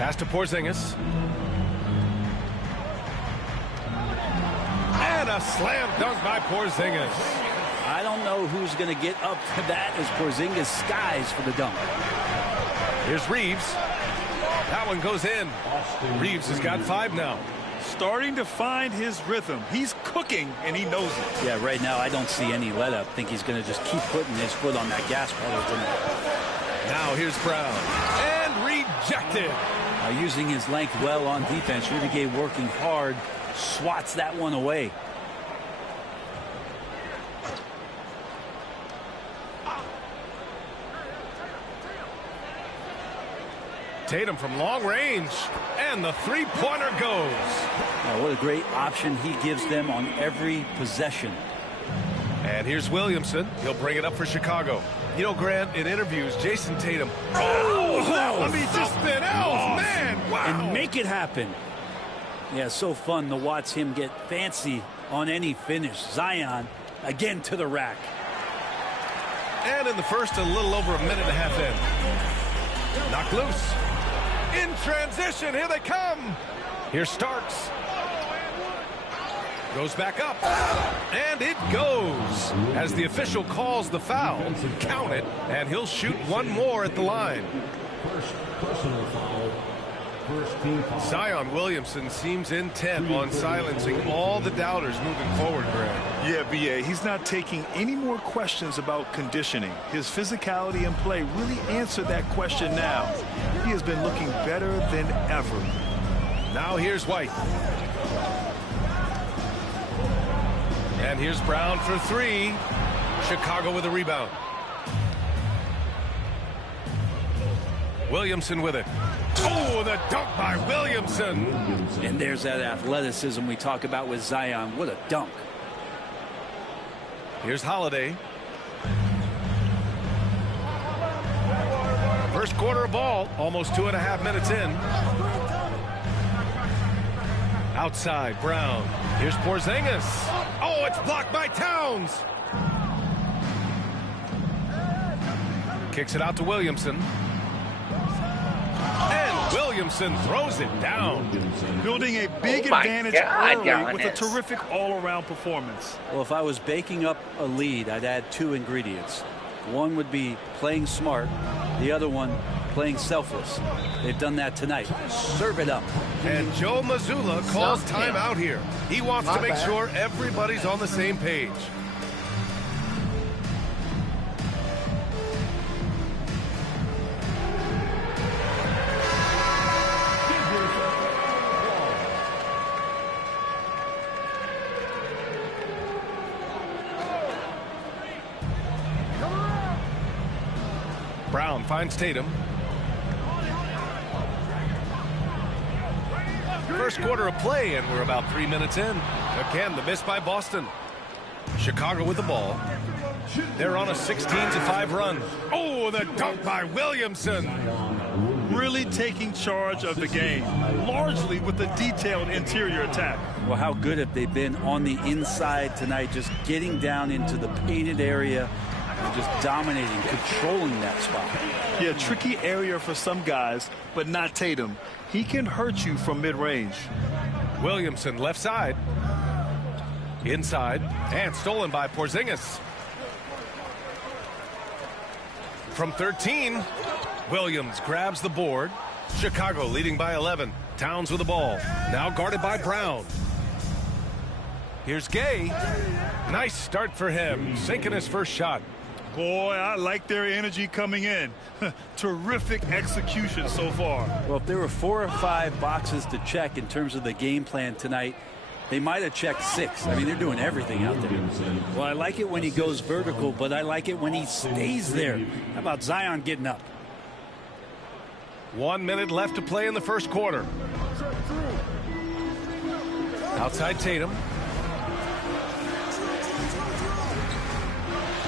Pass to Porzingis. And a slam dunk by Porzingis. I don't know who's going to get up to that as Porzingis skies for the dunk. Here's Reeves. That one goes in. Reeves has got 5 now. Starting to find his rhythm. He's cooking, and he knows it. Yeah, right now I don't see any let-up. I think he's going to just keep putting his foot on that gas pedal tonight. Now here's Brown. And rejected. Using his length well on defense. Rudy Gay working hard. Swats that one away. Tatum from long range, and the three-pointer goes. Oh, what a great option he gives them on every possession. And here's Williamson. He'll bring it up for Chicago. You know, Grant, in interviews, Jason Tatum. Let me just something else, man. Wow. And make it happen. Yeah, so fun to watch him get fancy on any finish. Zion again to the rack. And in the first, a little over a minute and a half in. Knocked loose. In transition, here they come. Here's Starks. Goes back up. And it goes. As the official calls the foul, count it, and he'll shoot one more at the line. First personal foul. First team foul. Zion Williamson seems intent on silencing all the doubters moving forward, Grant. Yeah, B.A., he's not taking any more questions about conditioning. His physicality and play really answered that question now. He has been looking better than ever. Now here's White. And here's Brown for 3. Chicago with a rebound. Williamson with it. Oh, the dunk by Williamson. And there's that athleticism we talk about with Zion. What a dunk. Here's Holiday. First quarter of ball, almost 2.5 minutes in. Outside, Brown. Here's Porzingis. Oh, it's blocked by Towns. Kicks it out to Williamson. And Williamson throws it down. Building a big advantage early with a terrific all-around performance. Well, if I was baking up a lead, I'd add 2 ingredients. One would be playing smart. The other one, playing selfless. They've done that tonight. Serve it up. And Joe Mazzulla calls timeout here. He wants to make sure everybody's on the same page. Brown finds Tatum. First quarter of play, and we're about 3 minutes in. Again, the miss by Boston. Chicago with the ball. They're on a 16-5 run. Oh, the dunk by Williamson. Really taking charge of the game, largely with a detailed interior attack. Well, how good have they been on the inside tonight, just getting down into the painted area and just dominating, controlling that spot. Yeah, tricky area for some guys, but not Tatum. He can hurt you from mid-range. Williamson left side. Inside, and stolen by Porzingis. From 13, Williams grabs the board. Chicago leading by 11. Towns with the ball. Now guarded by Brown. Here's Gay. Nice start for him, sinking his first shot. Boy, I like their energy coming in. Terrific execution so far. Well, if there were 4 or 5 boxes to check in terms of the game plan tonight, they might have checked 6. I mean, they're doing everything out there. Well, I like it when he goes vertical, but I like it when he stays there. How about Zion getting up? 1 minute left to play in the first quarter. Outside Tatum.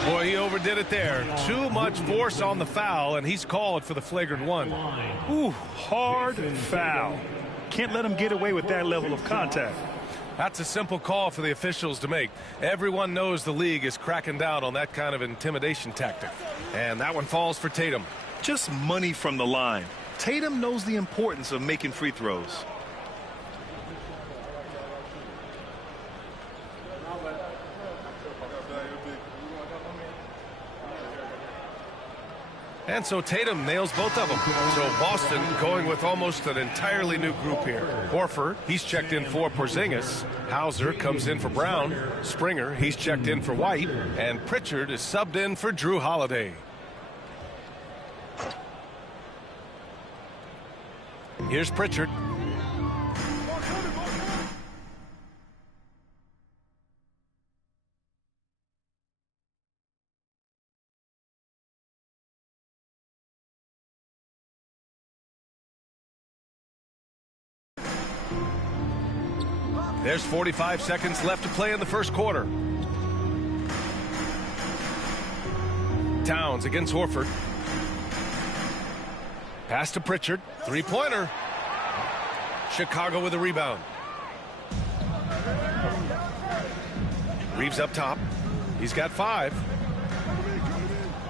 Boy, he overdid it there. Too much force on the foul, and he's called for the flagrant one. Ooh, hard foul. Can't let him get away with that level of contact. That's a simple call for the officials to make. Everyone knows the league is cracking down on that kind of intimidation tactic. And that one falls for Tatum. Just money from the line. Tatum knows the importance of making free throws. And so Tatum nails both of them. So Boston going with almost an entirely new group here. Horford, he's checked in for Porzingis. Hauser comes in for Brown. Springer, he's checked in for White. And Pritchard is subbed in for Drew Holiday. Here's Pritchard. There's 45 seconds left to play in the first quarter. Towns against Horford. Pass to Pritchard. Three-pointer. Chicago with a rebound. Reeves up top. He's got 5.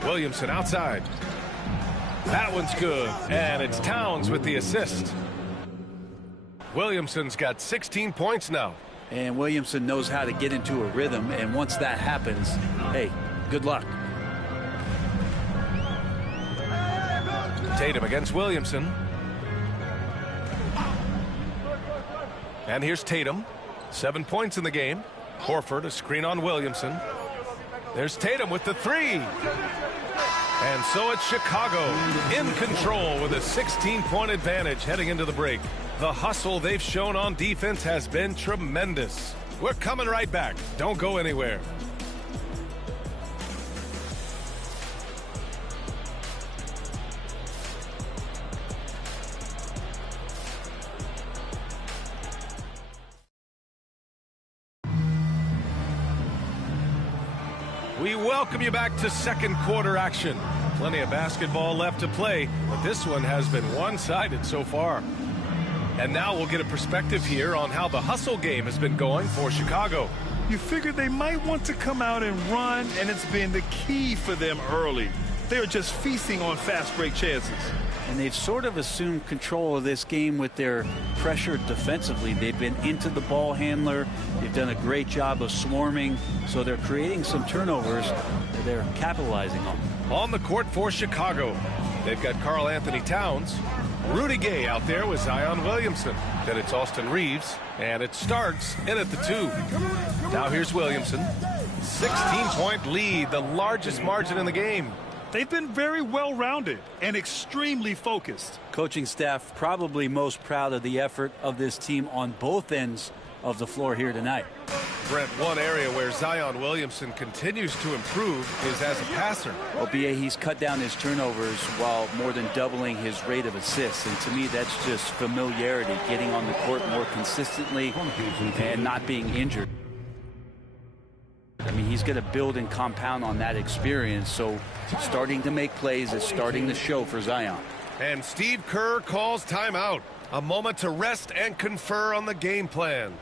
Williamson outside. That one's good. And it's Towns with the assist. Williamson's got 16 points now. And Williamson knows how to get into a rhythm, and once that happens, hey, good luck. Tatum against Williamson. And here's Tatum. 7 points in the game. Horford, a screen on Williamson. There's Tatum with the 3. And so it's Chicago in control with a 16-point advantage heading into the break. The hustle they've shown on defense has been tremendous. We're coming right back. Don't go anywhere. We welcome you back to second quarter action. Plenty of basketball left to play, but this one has been one-sided so far. And now we'll get a perspective here on how the hustle game has been going for Chicago. You figured they might want to come out and run, and it's been the key for them early. They're just feasting on fast break chances. And they've sort of assumed control of this game with their pressure defensively. They've been into the ball handler. They've done a great job of swarming. So they're creating some turnovers that they're capitalizing on. On the court for Chicago, they've got Karl Anthony Towns. Rudy Gay out there with Zion Williamson. Then it's Austin Reeves. And it starts in at the 2. Now here's Williamson. 16-point lead, the largest margin in the game. They've been very well-rounded and extremely focused. Coaching staff probably most proud of the effort of this team on both ends of the floor here tonight. Brent, one area where Zion Williamson continues to improve is as a passer. Well, B.A., he's cut down his turnovers while more than doubling his rate of assists. And to me, that's just familiarity, getting on the court more consistently and not being injured. I mean, he's going to build and compound on that experience. So starting to make plays is starting to show for Zion. And Steve Kerr calls timeout. A moment to rest and confer on the game plan.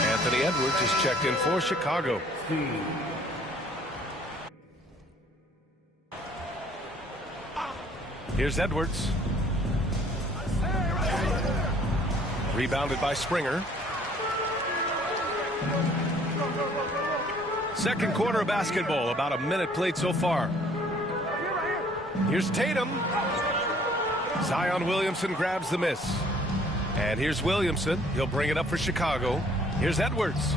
Anthony Edwards is checked in for Chicago. Here's Edwards. Rebounded by Springer. Second quarter of basketball, about a minute played so far. Here's Tatum. Zion Williamson grabs the miss. And here's Williamson. He'll bring it up for Chicago. Here's Edwards.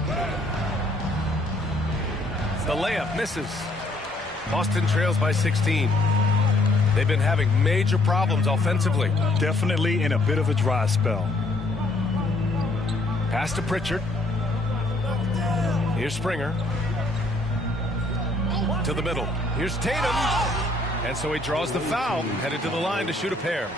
The layup misses. Boston trails by 16. They've been having major problems offensively. Definitely in a bit of a dry spell. Pass to Pritchard. Here's Springer. To the middle. Here's Tatum. And so he draws the foul, headed to the line to shoot a pair.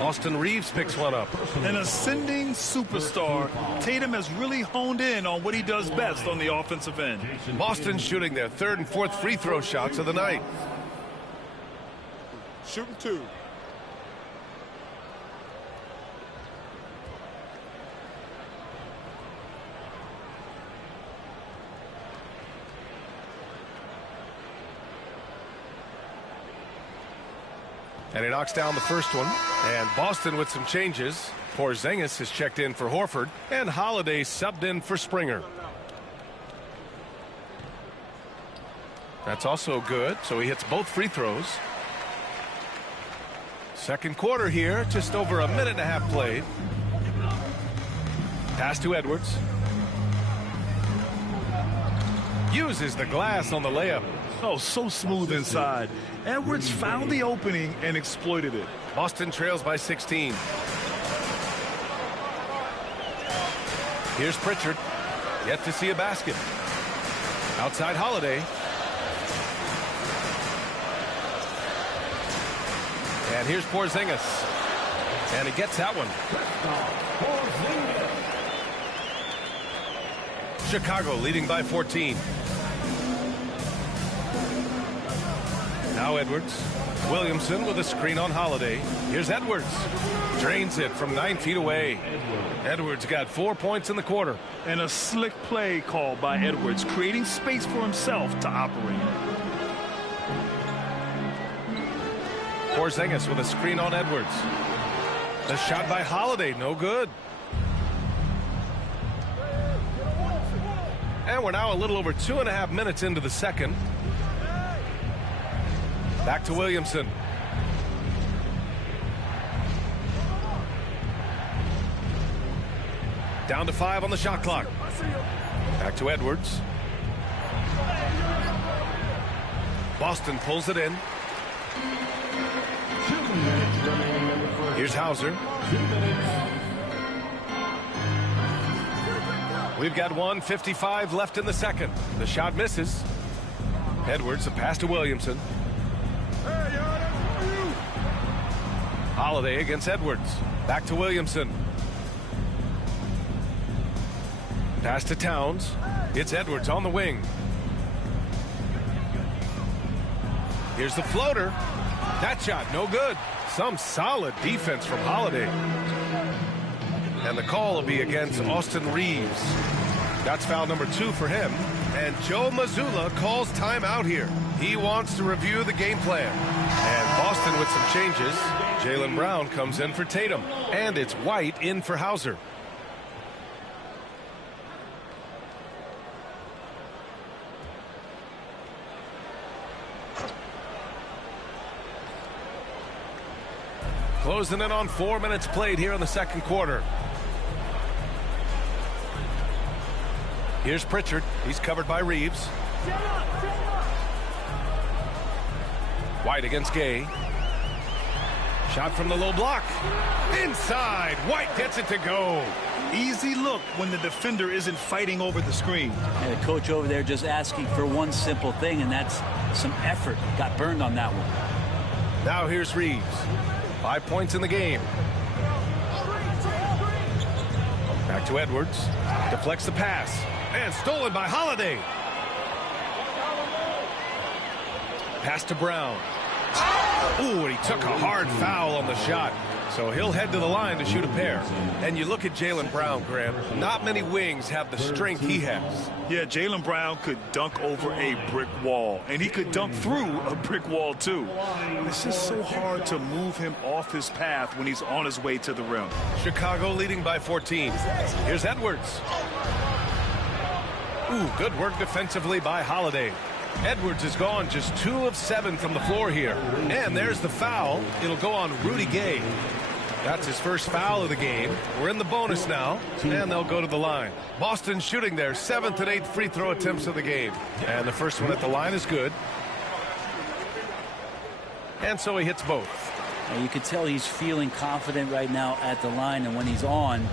Austin Reeves picks one up. An ascending superstar, Tatum has really honed in on what he does best on the offensive end. Boston shooting their third and fourth free throw shots of the night. Shooting 2. And he knocks down the first one. And Boston with some changes. Porzingis has checked in for Horford. And Holiday subbed in for Springer. That's also good. So he hits both free throws. Second quarter here. Just over a minute and a half played. Pass to Edwards. Uses the glass on the layup. Oh, so smooth inside. Edwards found the opening and exploited it. Boston trails by 16. Here's Pritchard. Yet to see a basket. Outside Holiday. And here's Porzingis. And he gets that one. Chicago leading by 14. Now Edwards. Williamson with a screen on Holiday. Here's Edwards. Drains it from 9 feet away. Edwards got 4 points in the quarter. And a slick play called by Edwards, creating space for himself to operate. Porzingis with a screen on Edwards. The shot by Holiday, no good. And we're now a little over 2.5 minutes into the second. Back to Williamson. Down to 5 on the shot clock. Back to Edwards. Boston pulls it in. Here's Hauser. We've got 1:55 left in the second. The shot misses. Edwards, a pass to Williamson. Holiday against Edwards. Back to Williamson. Pass to Towns. It's Edwards on the wing. Here's the floater. That shot, no good. Some solid defense from Holiday. And the call will be against Austin Reeves. That's foul number 2 for him. And Joe Mazzulla calls timeout here. He wants to review the game plan. And Boston with some changes. Jaylen Brown comes in for Tatum. And it's White in for Hauser. Closing in on 4 minutes played here in the second quarter. Here's Pritchard. He's covered by Reeves. White against Gay. Shot from the low block. Inside. White gets it to go. Easy look when the defender isn't fighting over the screen. And the coach over there just asking for one simple thing, and that's some effort. Got burned on that one. Now here's Reeves. 5 points in the game. Back to Edwards. Deflects the pass. And stolen by Holiday. Pass to Brown. Ooh, and he took a hard foul on the shot. So he'll head to the line to shoot a pair. And you look at Jaylen Brown, Grant. Not many wings have the strength he has. Yeah, Jaylen Brown could dunk over a brick wall. And he could dunk through a brick wall, too. It's just so hard to move him off his path when he's on his way to the rim. Chicago leading by 14. Here's Edwards. Ooh, good work defensively by Holiday. Edwards is gone just 2 of 7 from the floor here. And there's the foul. It'll go on Rudy Gay. That's his first foul of the game. We're in the bonus now, and they'll go to the line. Boston shooting their 7th and 8th free throw attempts of the game. And the first one at the line is good. And so he hits both. And you can tell he's feeling confident right now at the line, and when he's on,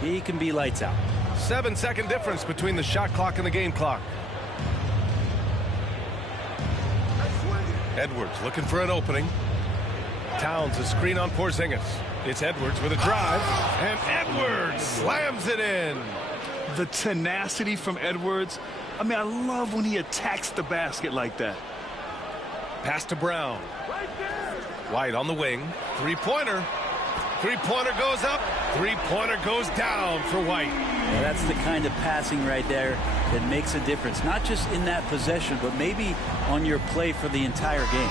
he can be lights out. 7-second difference between the shot clock and the game clock. Edwards looking for an opening. Towns a screen on Porzingis. It's Edwards with a drive, and Edwards slams it in. The tenacity from Edwards. I mean, I love when he attacks the basket like that. Pass to Brown. White on the wing. Three-pointer. Three-pointer goes up. Three-pointer goes down for White. Yeah, that's the kind of passing right there that makes a difference. Not just in that possession, but maybe on your play for the entire game.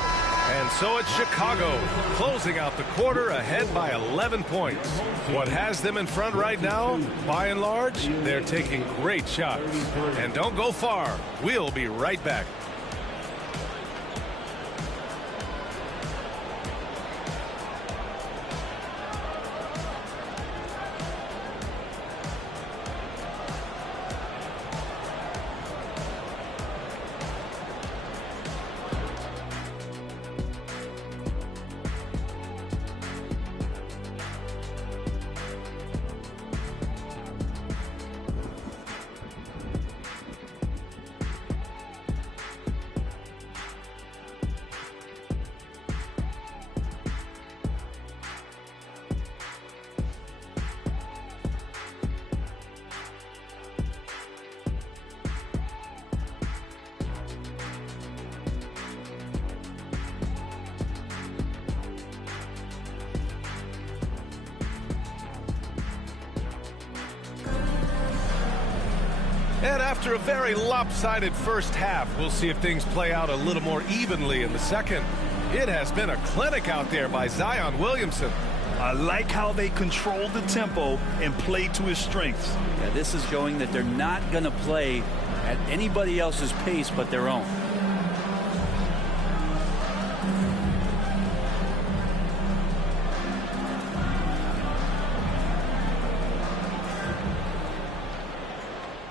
And so it's Chicago, closing out the quarter ahead by 11 points. What has them in front right now, by and large, they're taking great shots. And don't go far. We'll be right back. And after a very lopsided first half, we'll see if things play out a little more evenly in the second. It has been a clinic out there by Zion Williamson. I like how they control the tempo and play to his strengths. Yeah, this is showing that they're not going to play at anybody else's pace but their own.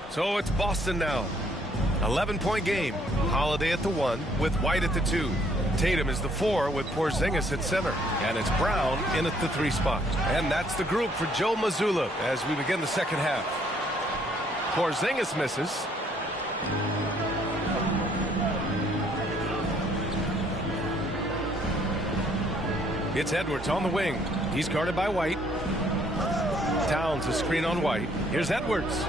So it's Boston now. 11-point game. Holiday at the 1 with White at the 2. Tatum is the 4 with Porzingis at center. And it's Brown in at the 3 spot. And that's the group for Joe Mazzulla as we begin the second half. Porzingis misses. It's Edwards on the wing. He's guarded by White. Towns a screen on White. Here's Edwards.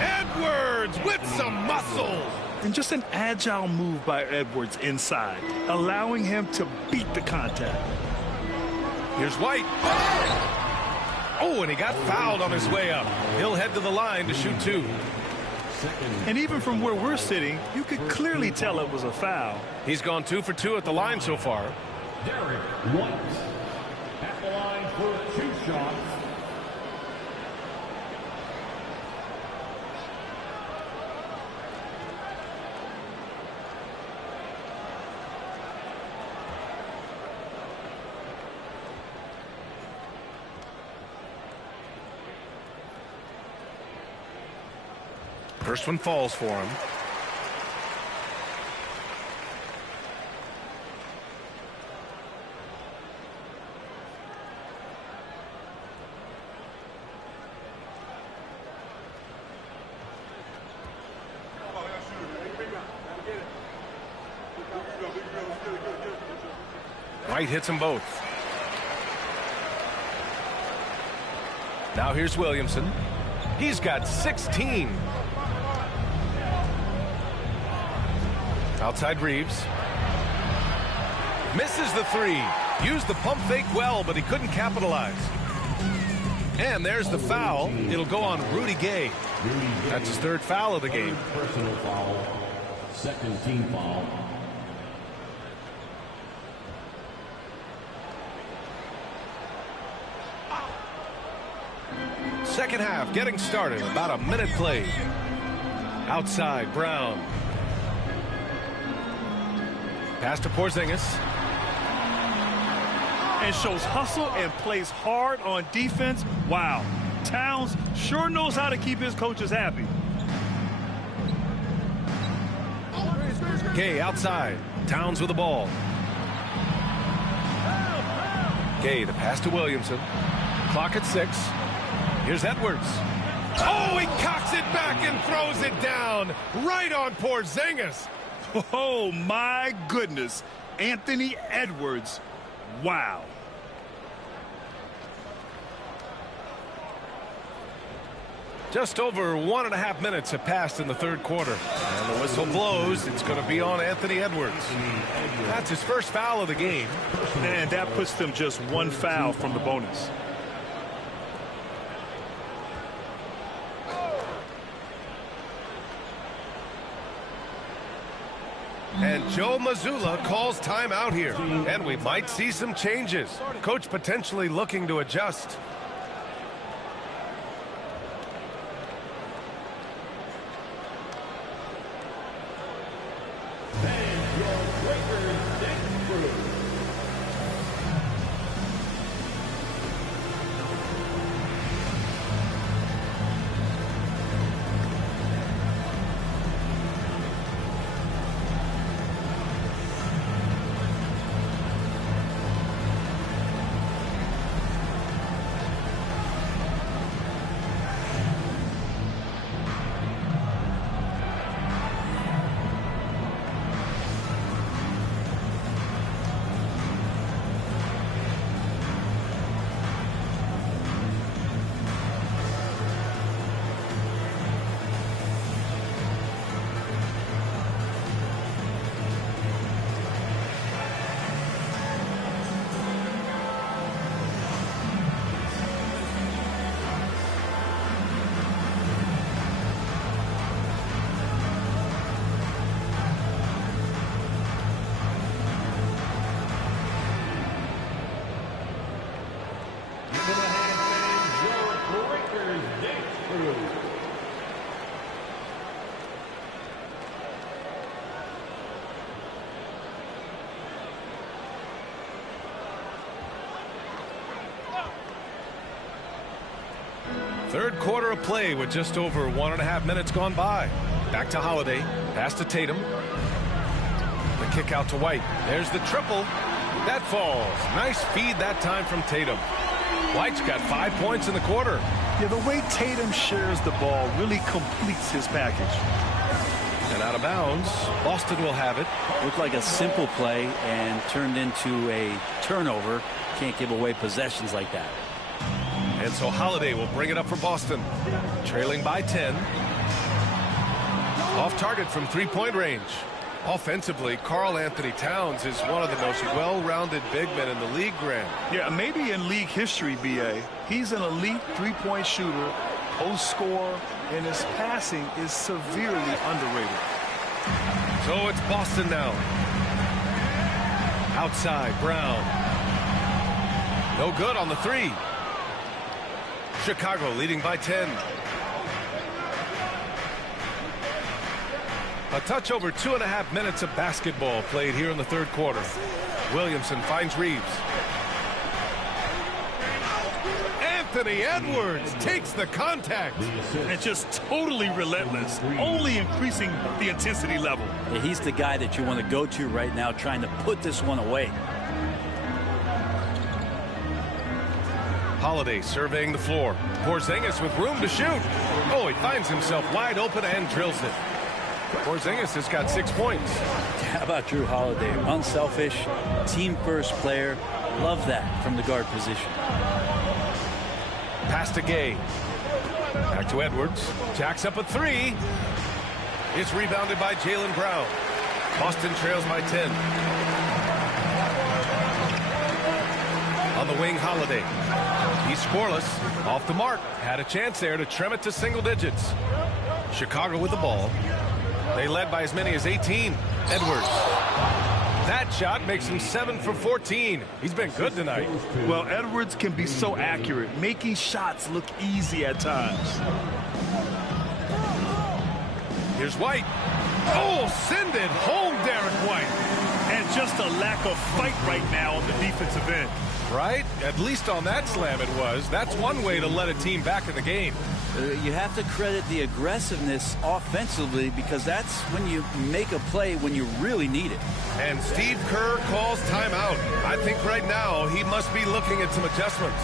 Edwards with some muscle. And just an agile move by Edwards inside, allowing him to beat the contact. Here's White. Oh, and he got fouled on his way up. He'll head to the line to shoot 2. And even from where we're sitting, you could clearly tell it was a foul. He's gone 2 for 2 at the line so far. Derek White at the line for 2 shots. First one falls for him. White hits them both. Now here's Williamson. He's got 16. Outside Reeves. Misses the 3. Used the pump fake well, but he couldn't capitalize. And there's the foul. It'll go on Rudy Gay. That's his 3rd foul of the game. Personal foul. 2nd team foul. Second half getting started. About a minute played. Outside Brown. Pass to Porzingis. And shows hustle and plays hard on defense. Wow. Towns sure knows how to keep his coaches happy. Gay outside. Towns with the ball. Gay, the pass to Williamson. Clock at 6. Here's Edwards. Oh, he cocks it back and throws it down. Right on Porzingis. Oh, my goodness. Anthony Edwards. Wow. Just over 1.5 minutes have passed in the 3rd quarter. And the whistle blows. It's going to be on Anthony Edwards. That's his 1st foul of the game. And that puts them just 1 foul from the bonus. And Joe Mazzulla calls timeout here. And we might see some changes. Coach potentially looking to adjust. Third quarter of play with just over 1.5 minutes gone by. Back to Holiday. Pass to Tatum. The kick out to White. There's the triple. That falls. Nice feed that time from Tatum. White's got 5 points in the quarter. Yeah, the way Tatum shares the ball really completes his package. And out of bounds. Boston will have it. Looked like a simple play and turned into a turnover. Can't give away possessions like that. And so Holiday will bring it up for Boston. Trailing by 10. Off target from three-point range. Offensively, Karl Anthony Towns is one of the most well-rounded big men in the league, Grant. Yeah, maybe in league history, B.A. He's an elite three-point shooter, post scorer, and his passing is severely underrated. So it's Boston now. Outside, Brown. No good on the three. Chicago leading by 10. A touch over 2.5 minutes of basketball played here in the third quarter. Williamson finds Reeves. Anthony Edwards takes the contact. And just totally relentless, only increasing the intensity level. Yeah, he's the guy that you want to go to right now, trying to put this one away. Holiday surveying the floor. Porzingis with room to shoot. Oh, he finds himself wide open and drills it. Porzingis has got 6 points. How about Drew Holiday? Unselfish, team-first player. Love that from the guard position. Pass to Gay. Back to Edwards. Jacks up a three. It's rebounded by Jaylen Brown. Boston trails by 10. On the wing, Holiday. He's scoreless. Off the mark. Had a chance there to trim it to single digits. Chicago with the ball. They led by as many as 18. Edwards. That shot makes him 7 for 14. He's been good tonight. Well, Edwards can be so accurate, making shots look easy at times. Here's White. Oh, send it home, Derek White. And just a lack of fight right now on the defensive end. Right? At least on that slam it was. That's one way to let a team back in the game. You have to credit the aggressiveness offensively, because that's when you make a play when you really need it. And Steve Kerr calls timeout. I think right now he must be looking at some adjustments.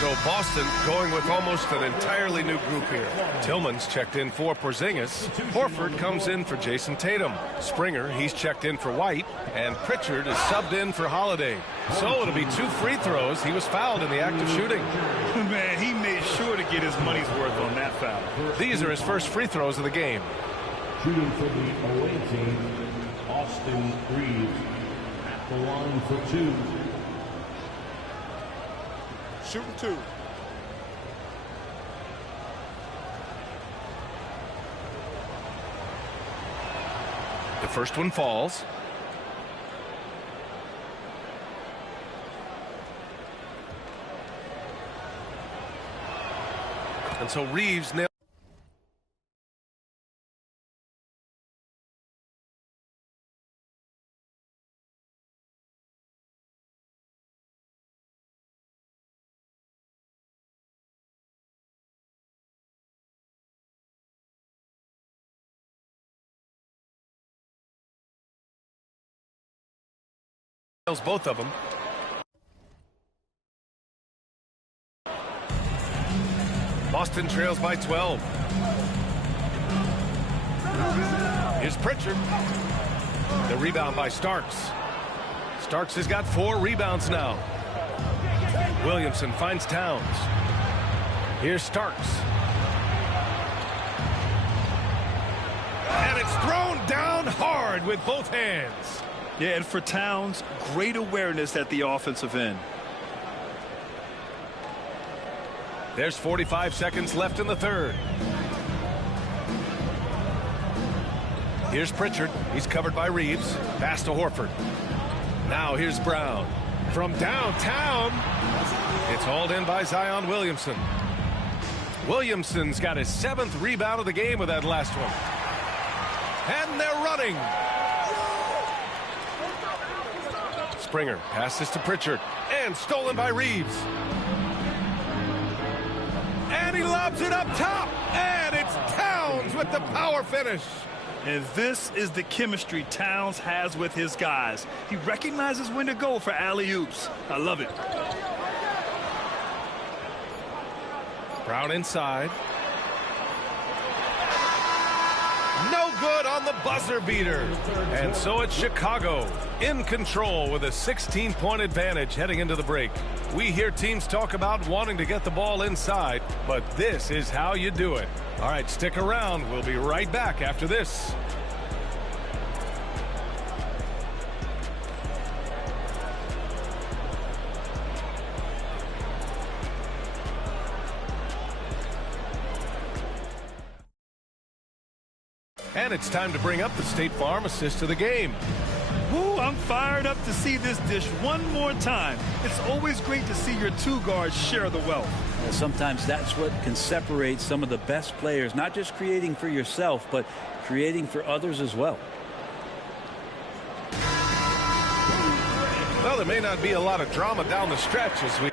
So Boston going with almost an entirely new group here. Tillman's checked in for Porzingis. Horford comes in for Jason Tatum. Springer, he's checked in for White. And Pritchard is subbed in for Holiday. So it'll be 2 free throws. He was fouled in the act of shooting. Man, he made sure to get his money's worth on that foul. These are his first free throws of the game. Shooting for the away team, Austin Reeves at the line for 2. Shooting 2. The first one falls. And so Reeves nailed. Both of them. Boston trails by 12. Here's Pritchard. The rebound by Starks. Starks has got 4 rebounds now. Williamson finds Towns. Here's Starks. And it's thrown down hard with both hands. Yeah, and for Towns, great awareness at the offensive end. There's 45 seconds left in the third. Here's Pritchard. He's covered by Reeves. Pass to Horford. Now here's Brown. From downtown. It's hauled in by Zion Williamson. Williamson's got his 7th rebound of the game with that last one. And they're running. Springer passes to Pritchard and stolen by Reeves. And he lobs it up top. And it's Towns with the power finish. And this is the chemistry Towns has with his guys. He recognizes when to go for alley-oops. I love it. Brown inside. No good on the buzzer beater. And so it's Chicago in control with a 16-point advantage heading into the break. We hear teams talk about wanting to get the ball inside, but this is how you do it. All right, stick around. We'll be right back after this. And it's time to bring up the State Farm assist of the game. Woo, I'm fired up to see this dish one more time. It's always great to see your 2 guards share the wealth. Sometimes that's what can separate some of the best players, not just creating for yourself, but creating for others as well. Well, there may not be a lot of drama down the stretch as we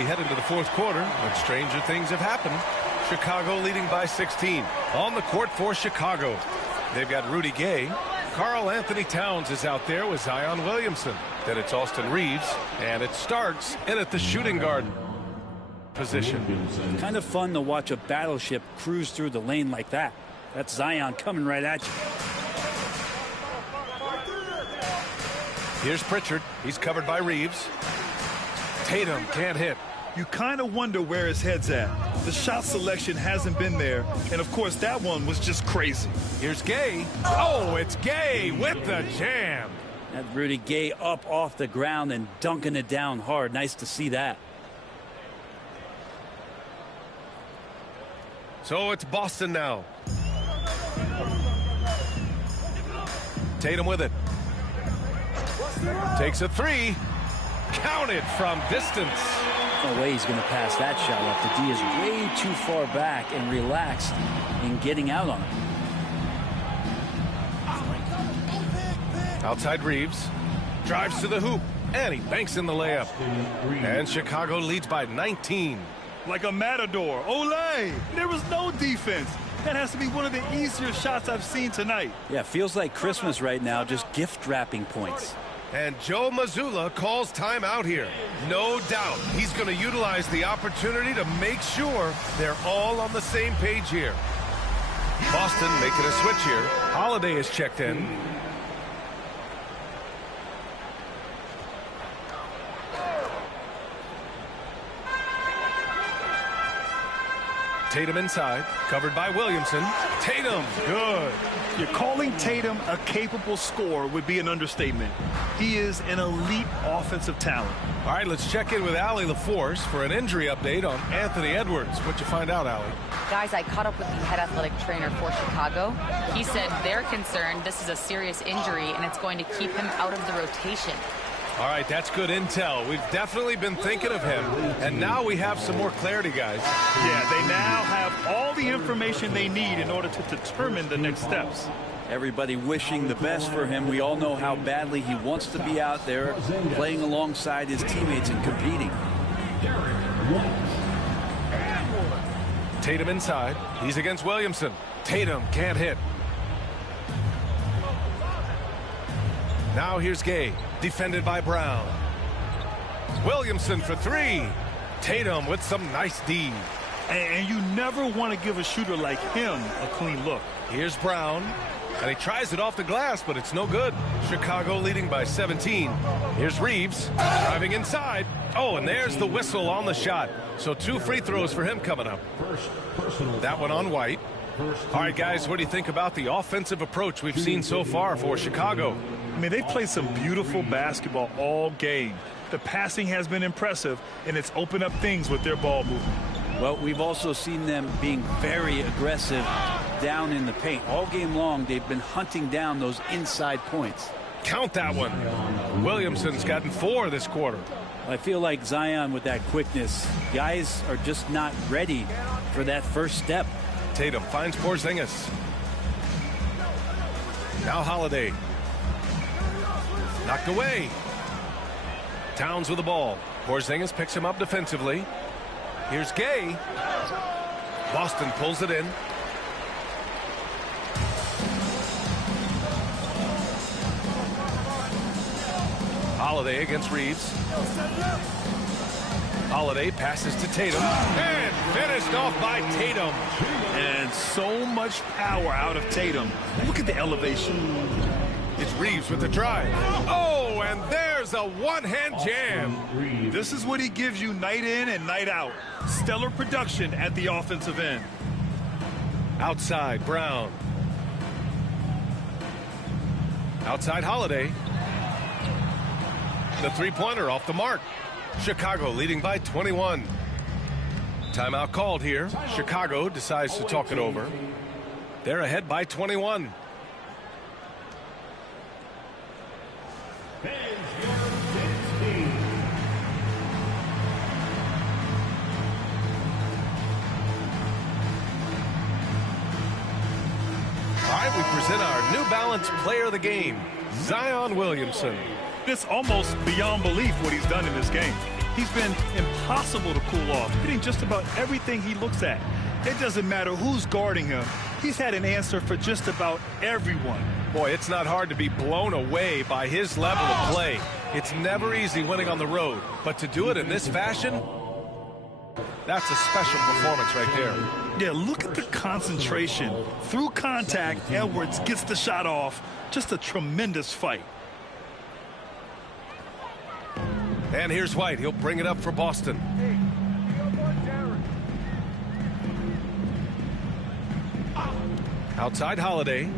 We head into the fourth quarter, but stranger things have happened. Chicago leading by 16. On the court for Chicago, they've got Rudy Gay. Karl Anthony Towns is out there with Zion Williamson. Then it's Austin Reeves, and it starts in at the shooting guard position. Kind of fun to watch a battleship cruise through the lane like that. That's Zion coming right at you. Here's Pritchard. He's covered by Reeves. Tatum can't hit. You kind of wonder where his head's at. The shot selection hasn't been there, and of course that one was just crazy. Here's Gay. Oh, it's Gay with the jam. That Rudy Gay up off the ground and dunking it down hard. Nice to see that. So it's Boston now. Tatum with it. Takes a three. Count it from distance. No way he's going to pass that shot up. The D is way too far back and relaxed in getting out on it. Outside Reeves. Drives to the hoop. And he banks in the layup. And Chicago leads by 19. Like a matador. Olay! There was no defense. That has to be one of the easier shots I've seen tonight. Yeah, feels like Christmas right now, just gift wrapping points. And Joe Mazzulla calls timeout here. No doubt he's going to utilize the opportunity to make sure they're all on the same page here. Boston making a switch here. Holiday is checked in. Tatum inside, covered by Williamson. Tatum, good. You're calling Tatum a capable scorer would be an understatement. He is an elite offensive talent. All right, let's check in with Allie LaForce for an injury update on Anthony Edwards. What'd you find out, Allie? Guys, I caught up with the head athletic trainer for Chicago. He said they're concerned this is a serious injury and it's going to keep him out of the rotation. All right, that's good intel. We've definitely been thinking of him, and now we have some more clarity, guys. Yeah, they now have all the information they need in order to determine the next steps. Everybody wishing the best for him. We all know how badly he wants to be out there playing alongside his teammates and competing. Tatum inside. He's against Williamson. Tatum can't hit. Now here's Gay, defended by Brown. Williamson for three. Tatum with some nice D. And you never want to give a shooter like him a clean look. Here's Brown, and he tries it off the glass, but it's no good. Chicago leading by 17. Here's Reeves, driving inside. Oh, and there's the whistle on the shot. So 2 free throws for him coming up. That one on White. All right, guys, what do you think about the offensive approach we've seen so far for Chicago? I mean, they've played some beautiful basketball all game. The passing has been impressive, and it's opened up things with their ball movement. Well, we've also seen them being very aggressive down in the paint. All game long, they've been hunting down those inside points. Count that one. Williamson's gotten 4 this quarter. I feel like Zion with that quickness. Guys are just not ready for that first step. Tatum finds Porzingis. Now Holiday. Knocked away. Towns with the ball. Porzingis picks him up defensively. Here's Gay. Boston pulls it in. Holiday against Reeves. Holiday passes to Tatum. And finished off by Tatum. And so much power out of Tatum. Look at the elevation. It's Reeves with the drive. Oh, and there's a one-hand jam. This is what he gives you night in and night out. Stellar production at the offensive end. Outside, Brown. Outside, Holiday. The three-pointer off the mark. Chicago leading by 21. Timeout called here. Chicago decides to talk it over. They're ahead by 21. All right, we present our New Balance player of the game, Zion Williamson. It's almost beyond belief what he's done in this game. He's been impossible to cool off, hitting just about everything he looks at. It doesn't matter who's guarding him. He's had an answer for just about everyone. Boy, it's not hard to be blown away by his level of play. It's never easy winning on the road, but to do it in this fashion, that's a special performance right there. Yeah, look at the concentration. Through contact, Edwards gets the shot off. Just a tremendous fight. And here's White. He'll bring it up for Boston. Outside Holiday.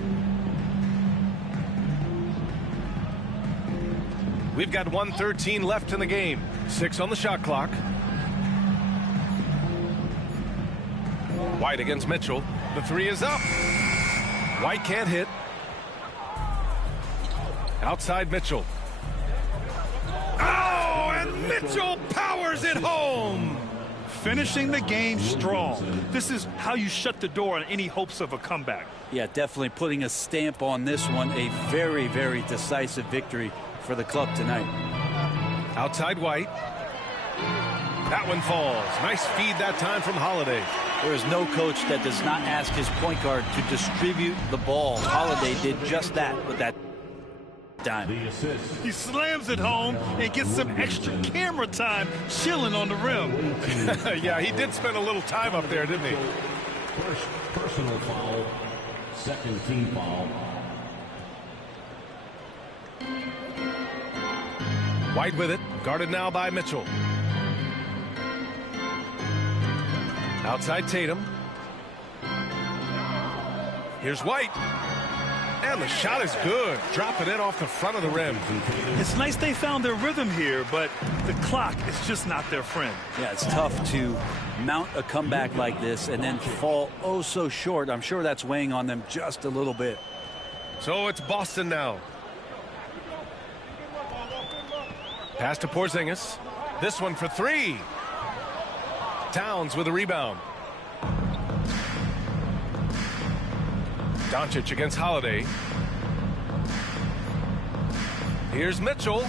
We've got 1:13 left in the game. 6 on the shot clock. White against Mitchell. The 3 is up. White can't hit. Outside Mitchell. Oh, and Mitchell powers it home. Finishing the game strong. This is how you shut the door on any hopes of a comeback. Yeah, definitely putting a stamp on this one. A very, very decisive victory for the club tonight. Outside White. That one falls. Nice feed that time from Holiday. There is no coach that does not ask his point guard to distribute the ball. Holiday did just that with that time. He slams it home and gets some extra camera time chilling on the rim. Yeah, he did spend a little time up there, didn't he? First personal foul, second team foul. White with it, guarded now by Mitchell. Outside Tatum. Here's White. And the shot is good. Dropping it off the front of the rim. It's nice they found their rhythm here, but the clock is just not their friend. Yeah, it's tough to mount a comeback like this and then fall oh so short. I'm sure that's weighing on them just a little bit. So it's Boston now. Pass to Porzingis. This one for 3. Towns with a rebound. Doncic against Holiday. Here's Mitchell.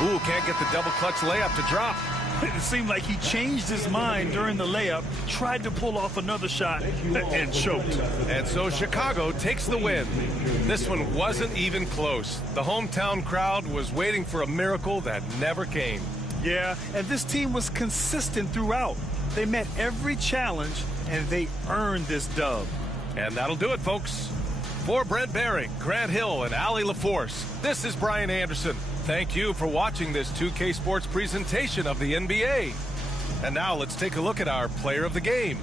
Ooh, can't get the double clutch layup to drop. It seemed like he changed his mind during the layup, tried to pull off another shot, and choked. And so Chicago takes the win. This one wasn't even close. The hometown crowd was waiting for a miracle that never came. Yeah, and this team was consistent throughout. They met every challenge, and they earned this dub. And that'll do it, folks. For Brent Behring, Grant Hill, and Allie LaForce, this is Brian Anderson. Thank you for watching this 2K Sports presentation of the NBA. And now let's take a look at our player of the game,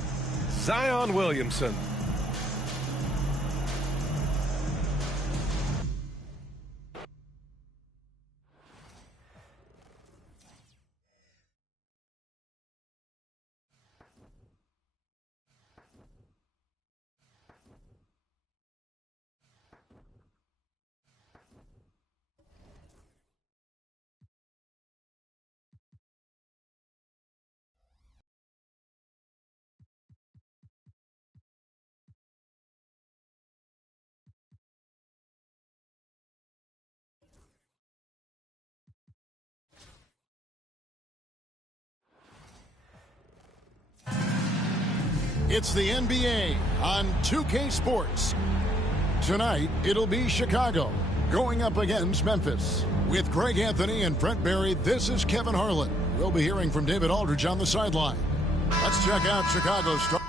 Zion Williamson. It's the NBA on 2K Sports. Tonight, it'll be Chicago going up against Memphis. With Greg Anthony and Brent Barry, this is Kevin Harlan. We'll be hearing from David Aldridge on the sideline. Let's check out Chicago's start.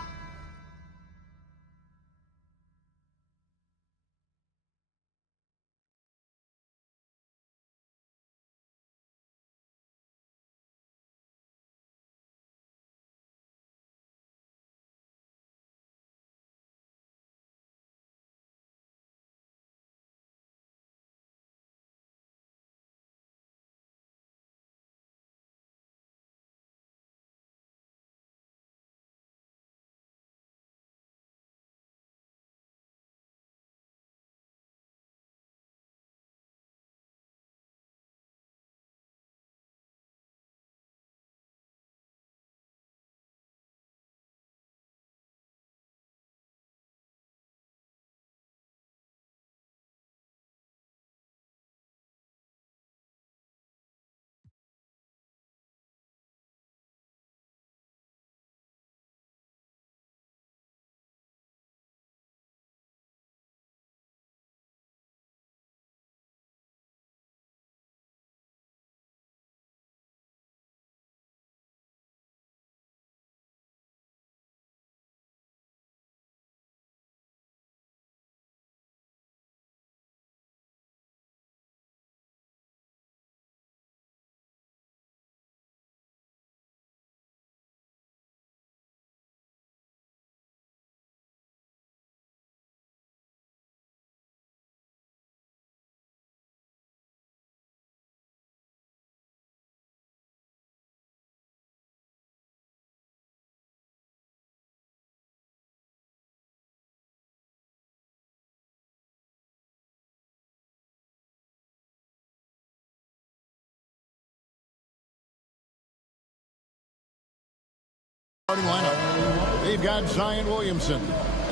Starting lineup. They've got Zion Williamson.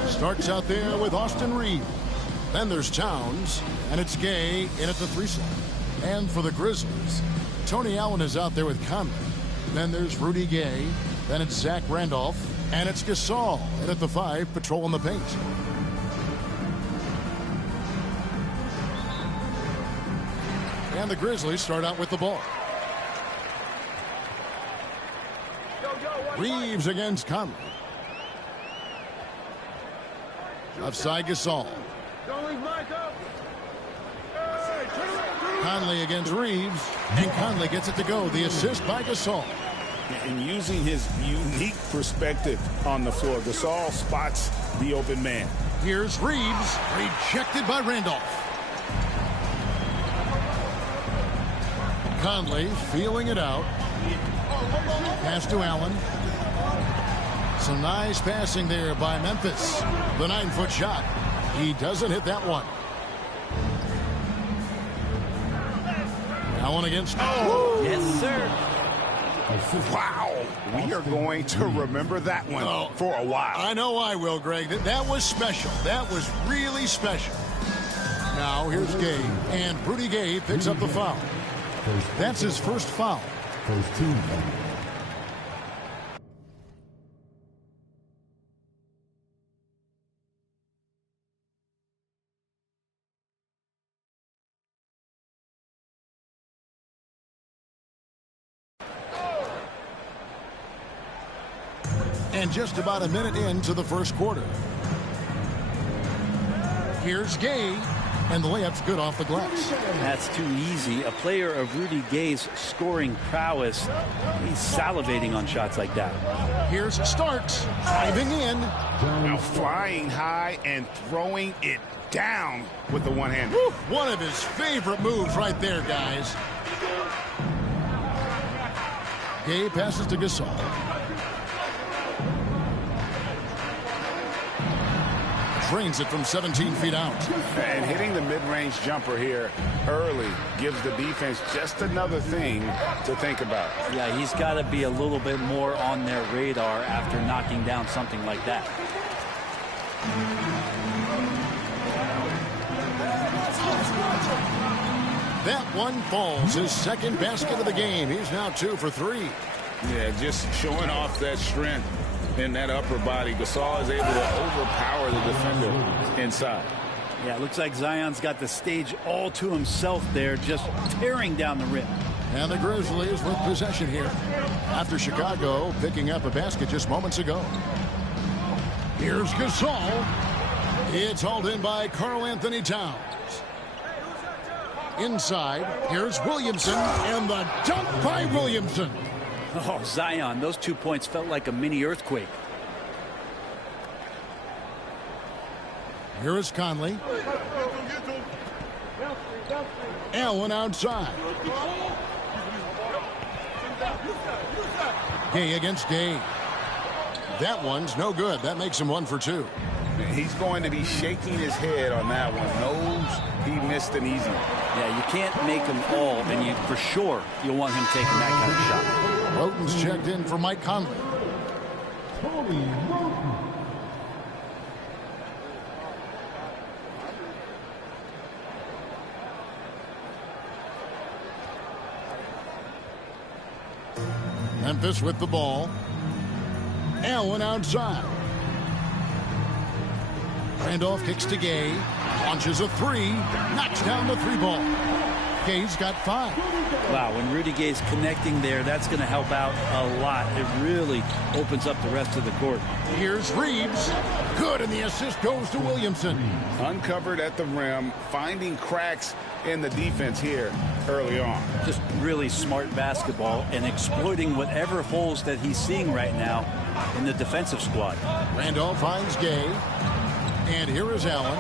Starts out there with Austin Reeves. Then there's Towns, and it's Gay in at the 3 slot. And for the Grizzlies, Tony Allen is out there with Conley. Then there's Rudy Gay. Then it's Zach Randolph. And it's Gasol in at the 5, patrolling the paint. And the Grizzlies start out with the ball. Reeves against Conley. Offside Gasol. Conley against Reeves, and Conley gets it to go. The assist by Gasol. And using his unique perspective on the floor, Gasol spots the open man. Here's Reeves, rejected by Randolph. Conley feeling it out. Pass to Allen. Some nice passing there by Memphis. The 9-foot shot. He doesn't hit that one. Allen against. Oh, yes, sir. Wow. We are going to remember that one for a while. I know I will, Greg. That was special. That was really special. Now here's Gay. And Rudy Gay picks up the foul. That's his first foul. First team foul. And just about a minute into the first quarter. Here's Gay, and the layup's good off the glass. That's too easy. A player of Rudy Gay's scoring prowess, he's salivating on shots like that. Here's Starks, driving in. Now flying high and throwing it down with the one-hand. One of his favorite moves right there, guys. Gay passes to Gasol. Drains it from 17 feet out. And hitting the mid-range jumper here early gives the defense just another thing to think about. Yeah, he's got to be a little bit more on their radar after knocking down something like that. That one falls. His second basket of the game. He's now 2 for 3. Yeah, just showing off that strength in that upper body. Gasol is able to overpower the defender inside. Yeah, it looks like Zion's got the stage all to himself there, just tearing down the rim. And the Grizzlies with possession here after Chicago picking up a basket just moments ago. Here's Gasol. It's hauled in by Karl Anthony Towns. Inside, here's Williamson, and the dunk by Williamson. Oh, Zion, those 2 points felt like a mini earthquake. Here is Conley. Allen outside. Gay against Gay. That one's no good. That makes him 1 for 2. He's going to be shaking his head on that one. Knows he missed an easy one. Yeah, you can't make them all, and for sure you'll want him taking that kind of shot. Roten's checked in for Mike Conley. Tony Roten. Memphis with the ball. Allen outside. Randolph kicks to Gay. Launches a 3. Knocks down the 3 ball. Gay's got 5. Wow, when Rudy Gay's connecting there, that's going to help out a lot. It really opens up the rest of the court. Here's Reeves. Good, and the assist goes to Williamson. Uncovered at the rim, finding cracks in the defense here early on. Just really smart basketball and exploiting whatever holes that he's seeing right now in the defensive squad. Randolph finds Gay. And here is Allen.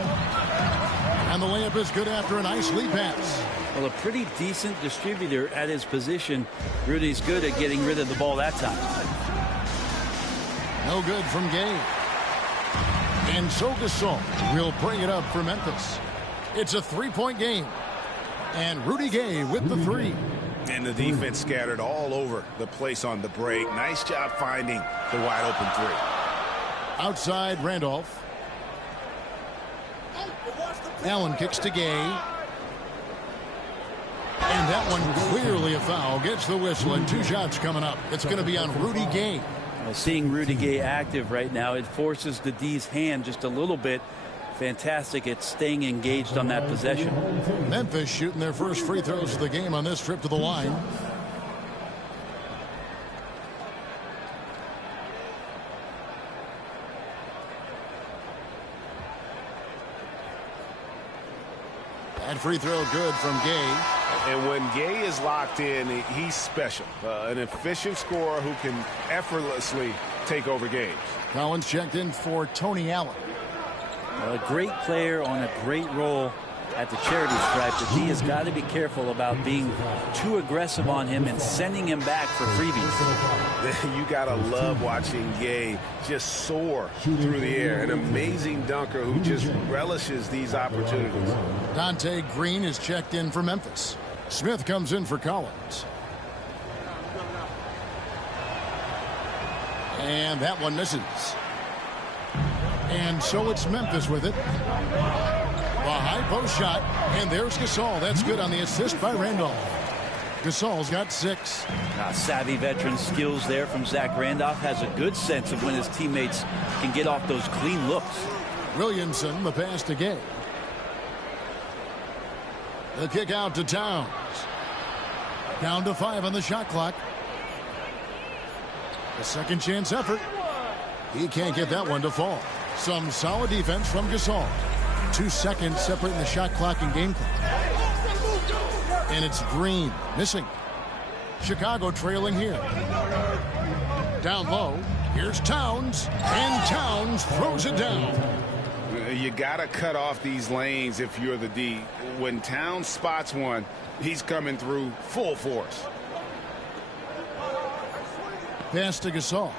And the layup is good after a nice lead pass. Well, a pretty decent distributor at his position. Rudy's good at getting rid of the ball that time. No good from Gay. And so Gasol will bring it up for Memphis. It's a 3-point game. And Rudy Gay with the 3. And the defense scattered all over the place on the break. Nice job finding the wide open three. Outside Randolph. Allen kicks to Gay. And that one clearly a foul. Gets the whistle, and 2 shots coming up. It's going to be on Rudy Gay. Well, seeing Rudy Gay active right now, it forces the D's hand just a little bit. Fantastic at staying engaged on that possession. Memphis shooting their first free throws of the game on this trip to the line. That free throw good from Gay. And when Gay is locked in, he's special. An efficient scorer who can effortlessly take over games. Collins checked in for Tony Allen. A great player on a great role at the charity stripe. The D has got to be careful about being too aggressive on him and sending him back for freebies. You got to love watching Gay just soar through the air. An amazing dunker who just relishes these opportunities. Dante Green is checked in for Memphis. Smith comes in for Collins. And that one misses. And so it's Memphis with it. A high post shot, and there's Gasol. That's good on the assist by Randolph. Gasol's got 6. Savvy veteran skills there from Zach Randolph. Has a good sense of when his teammates can get off those clean looks. Williamson, the pass to Gay. The kick out to Towns. Down to 5 on the shot clock. A second chance effort. He can't get that one to fall. Some solid defense from Gasol. 2 seconds separating the shot clock and game clock. And it's Green missing. Chicago trailing here. Down low. Here's Towns. And Towns throws it down. You got to cut off these lanes if you're the D. When Towns spots one, he's coming through full force. Pass to Gasol.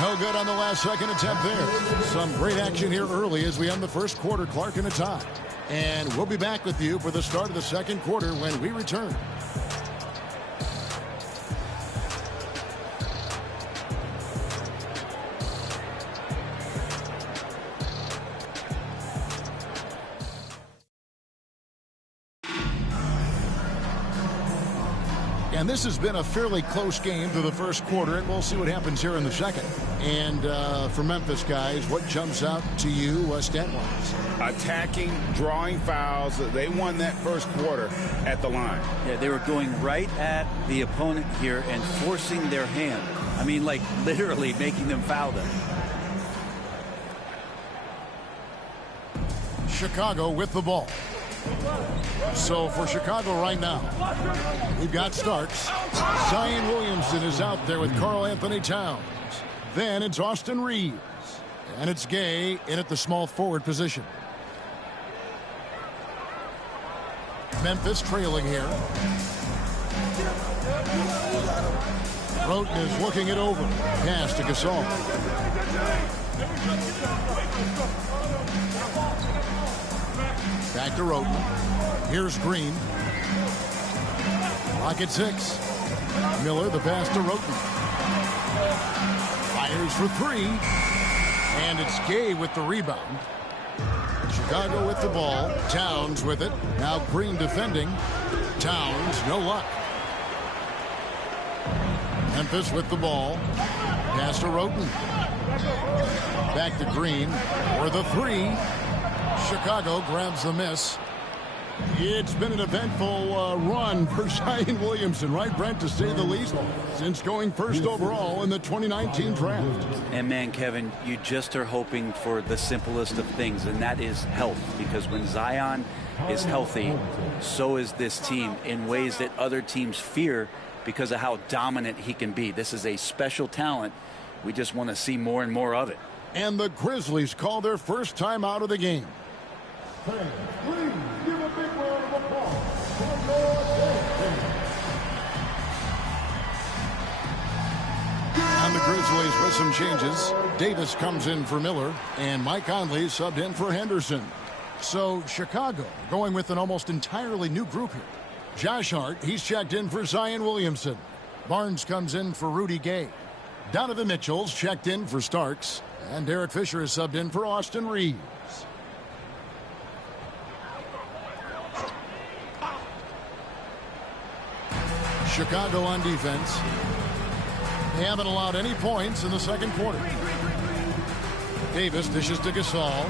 No good on the last second attempt there. Some great action here early as we end the first quarter. Clark in a tie. And we'll be back with you for the start of the second quarter when we return. And this has been a fairly close game through the first quarter, and we'll see what happens here in the second. And for Memphis guys, what jumps out to you stat-wise? Attacking, drawing fouls. They won that first quarter at the line. Yeah, they were going right at the opponent here and forcing their hand. I mean, like literally making them foul them. Chicago with the ball. So for Chicago right now, we've got Starks. Zion Williamson is out there with Karl Anthony Towns. Then it's Austin Reeves. And it's Gay in at the small forward position. Memphis trailing here. Roten is looking it over. Pass to Gasol. Back to Roten. Here's Green. Clock at 6. Miller, the pass to Roten. Fires for 3. And it's Gay with the rebound. Chicago with the ball. Towns with it. Now Green defending. Towns, no luck. Memphis with the ball. Pass to Roten. Back to Green for the 3. Chicago grabs the miss. It's been an eventful run for Zion Williamson, right, Brent, to say the least, since going first overall in the 2019 draft. And man, Kevin, you just are hoping for the simplest of things, and that is health. Because when Zion is healthy, so is this team in ways that other teams fear because of how dominant he can be. This is a special talent. We just want to see more and more of it. And the Grizzlies call their first time out of the game. Please give a big round of applause for Lord. And the Grizzlies with some changes. Davis comes in for Miller, and Mike Conley subbed in for Henderson. So Chicago going with an almost entirely new group here. Josh Hart, he's checked in for Zion Williamson. Barnes comes in for Rudy Gay. Donovan Mitchell's checked in for Starks. And Derek Fisher is subbed in for Austin Reeves. Chicago on defense. They haven't allowed any points in the second quarter. Davis dishes to Gasol.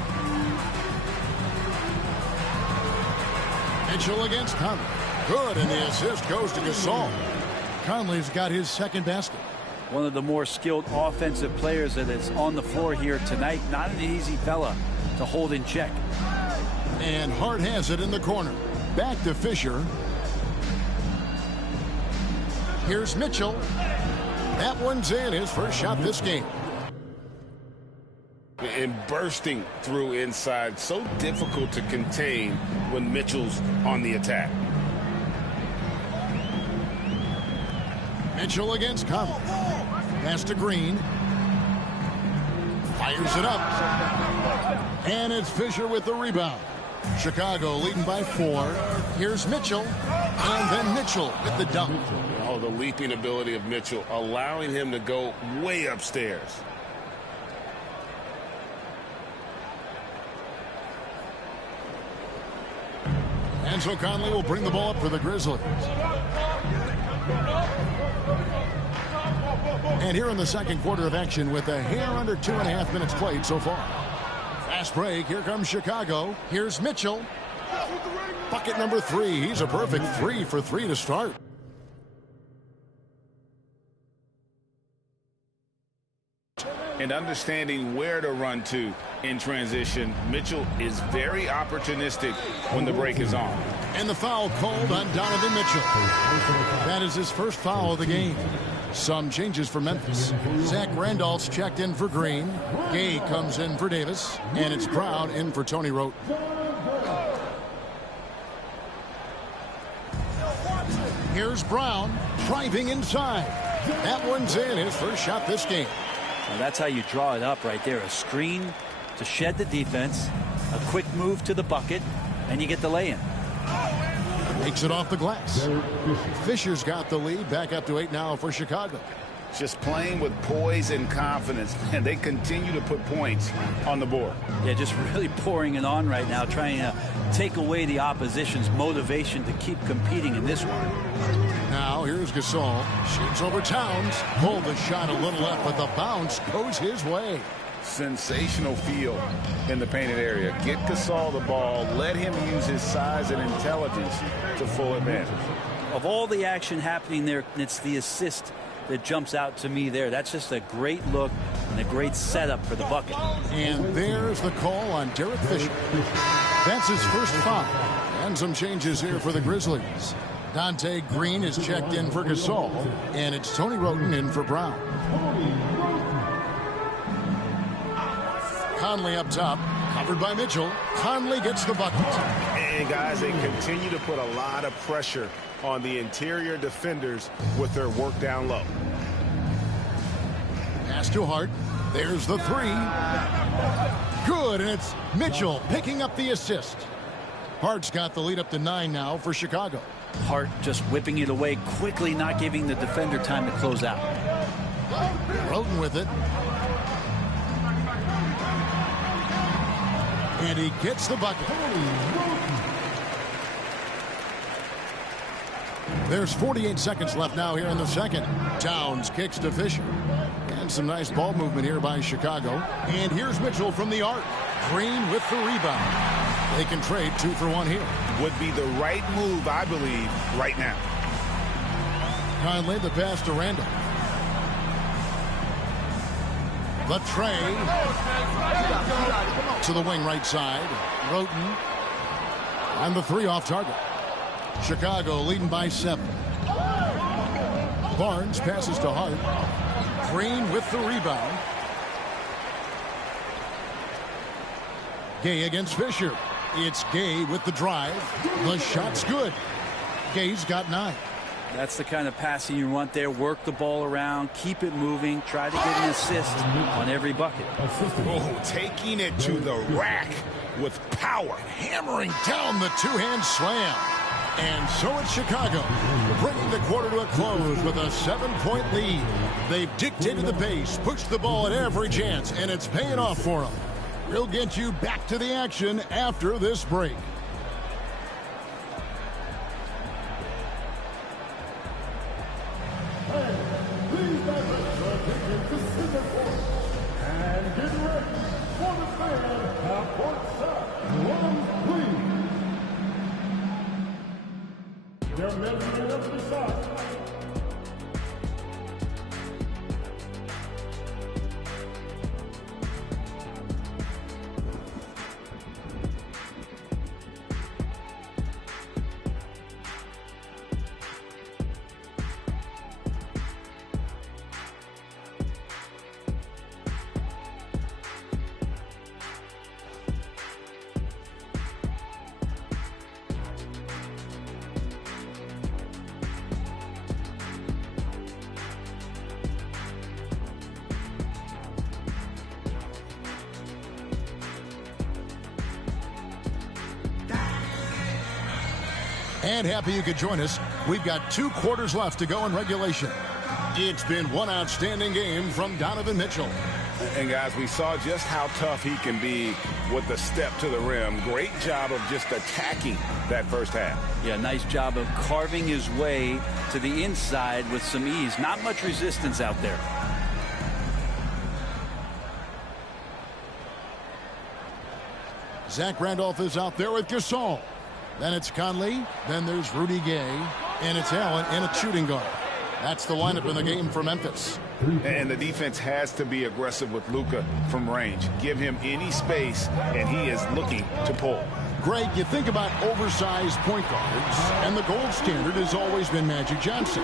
Mitchell against Conley. Good, and the assist goes to Gasol. Conley's got his second basket. One of the more skilled offensive players that is on the floor here tonight. Not an easy fella to hold in check. And Hart has it in the corner. Back to Fisher. Here's Mitchell. That one's in, his first shot this game. And bursting through inside, so difficult to contain when Mitchell's on the attack. Mitchell against Conley. Pass to Green. Fires it up. And it's Fisher with the rebound. Chicago leading by 4. Here's Mitchell. And then Mitchell with the dunk. Oh, the leaping ability of Mitchell, allowing him to go way upstairs. And so Conley will bring the ball up for the Grizzlies. And here in the second quarter of action with a hair under 2.5 minutes played so far. Fast break. Here comes Chicago. Here's Mitchell. Bucket number 3. He's a perfect 3 for 3 to start. And understanding where to run to in transition, Mitchell is very opportunistic when the break is on. And the foul called on Donovan Mitchell. That is his first foul of the game. Some changes for Memphis. Zach Randolph's checked in for Green. Gay comes in for Davis. And it's Brown in for Tony Rote. Here's Brown driving inside. That one's in, his first shot this game. Well, that's how you draw it up right there. A screen to shed the defense, a quick move to the bucket, and you get the lay-in. Makes it off the glass. Fisher's got the lead. Back up to 8 now for Chicago. Just playing with poise and confidence, and they continue to put points on the board. Yeah, just really pouring it on right now, trying to take away the opposition's motivation to keep competing in this one. Now here's Gasol. Shoots over Towns. Pulled the shot a little left, but the bounce goes his way. Sensational feel in the painted area. Get Gasol the ball. Let him use his size and intelligence to full advantage. Of all the action happening there, it's the assist that jumps out to me there. That's just a great look and a great setup for the bucket. And there's the call on Derek Fisher. That's his first foul. And some changes here for the Grizzlies. Dante Green is checked in for Gasol, and it's Tony Roten in for Brown. Conley up top, covered by Mitchell. Conley gets the bucket. And guys, they continue to put a lot of pressure on the interior defenders with their work down low. Pass to Hart. There's the 3. Good, and it's Mitchell picking up the assist. Hart's got the lead up to 9 now for Chicago. Hart just whipping it away quickly, not giving the defender time to close out. Roten with it. And he gets the bucket. There's 48 seconds left now here in the second. Towns kicks to Fisher. And some nice ball movement here by Chicago. And here's Mitchell from the arc. Green with the rebound. They can trade 2 for 1 here. Would be the right move, I believe, right now. Conley, the pass to Randall. The tray to the wing right side. Roten. And the 3 off target. Chicago leading by 7. Barnes passes to Hart. Green with the rebound. Gay against Fisher. It's Gay with the drive. The shot's good. Gay's got 9. That's the kind of passing you want there. Work the ball around, keep it moving, try to get an assist on every bucket. Oh, taking it to the rack with power. Hammering down the 2-hand slam. And so it's Chicago, bringing the quarter to a close with a 7-point lead. They've dictated the pace, pushed the ball at every chance, and it's paying off for them. We'll get you back to the action after this break. And get ready for the fan at courtside. One, please. They're measuring up the shot. And happy you could join us. We've got 2 quarters left to go in regulation. It's been one outstanding game from Donovan Mitchell. And guys, we saw just how tough he can be with the step to the rim. Great job of just attacking that first half. Yeah, nice job of carving his way to the inside with some ease. Not much resistance out there. Zach Randolph is out there with Gasol. Then it's Conley. Then there's Rudy Gay. And it's Allen in a shooting guard. That's the lineup in the game for Memphis. And the defense has to be aggressive with Luka from range. Give him any space, and he is looking to pull. Greg, you think about oversized point guards, and the gold standard has always been Magic Johnson.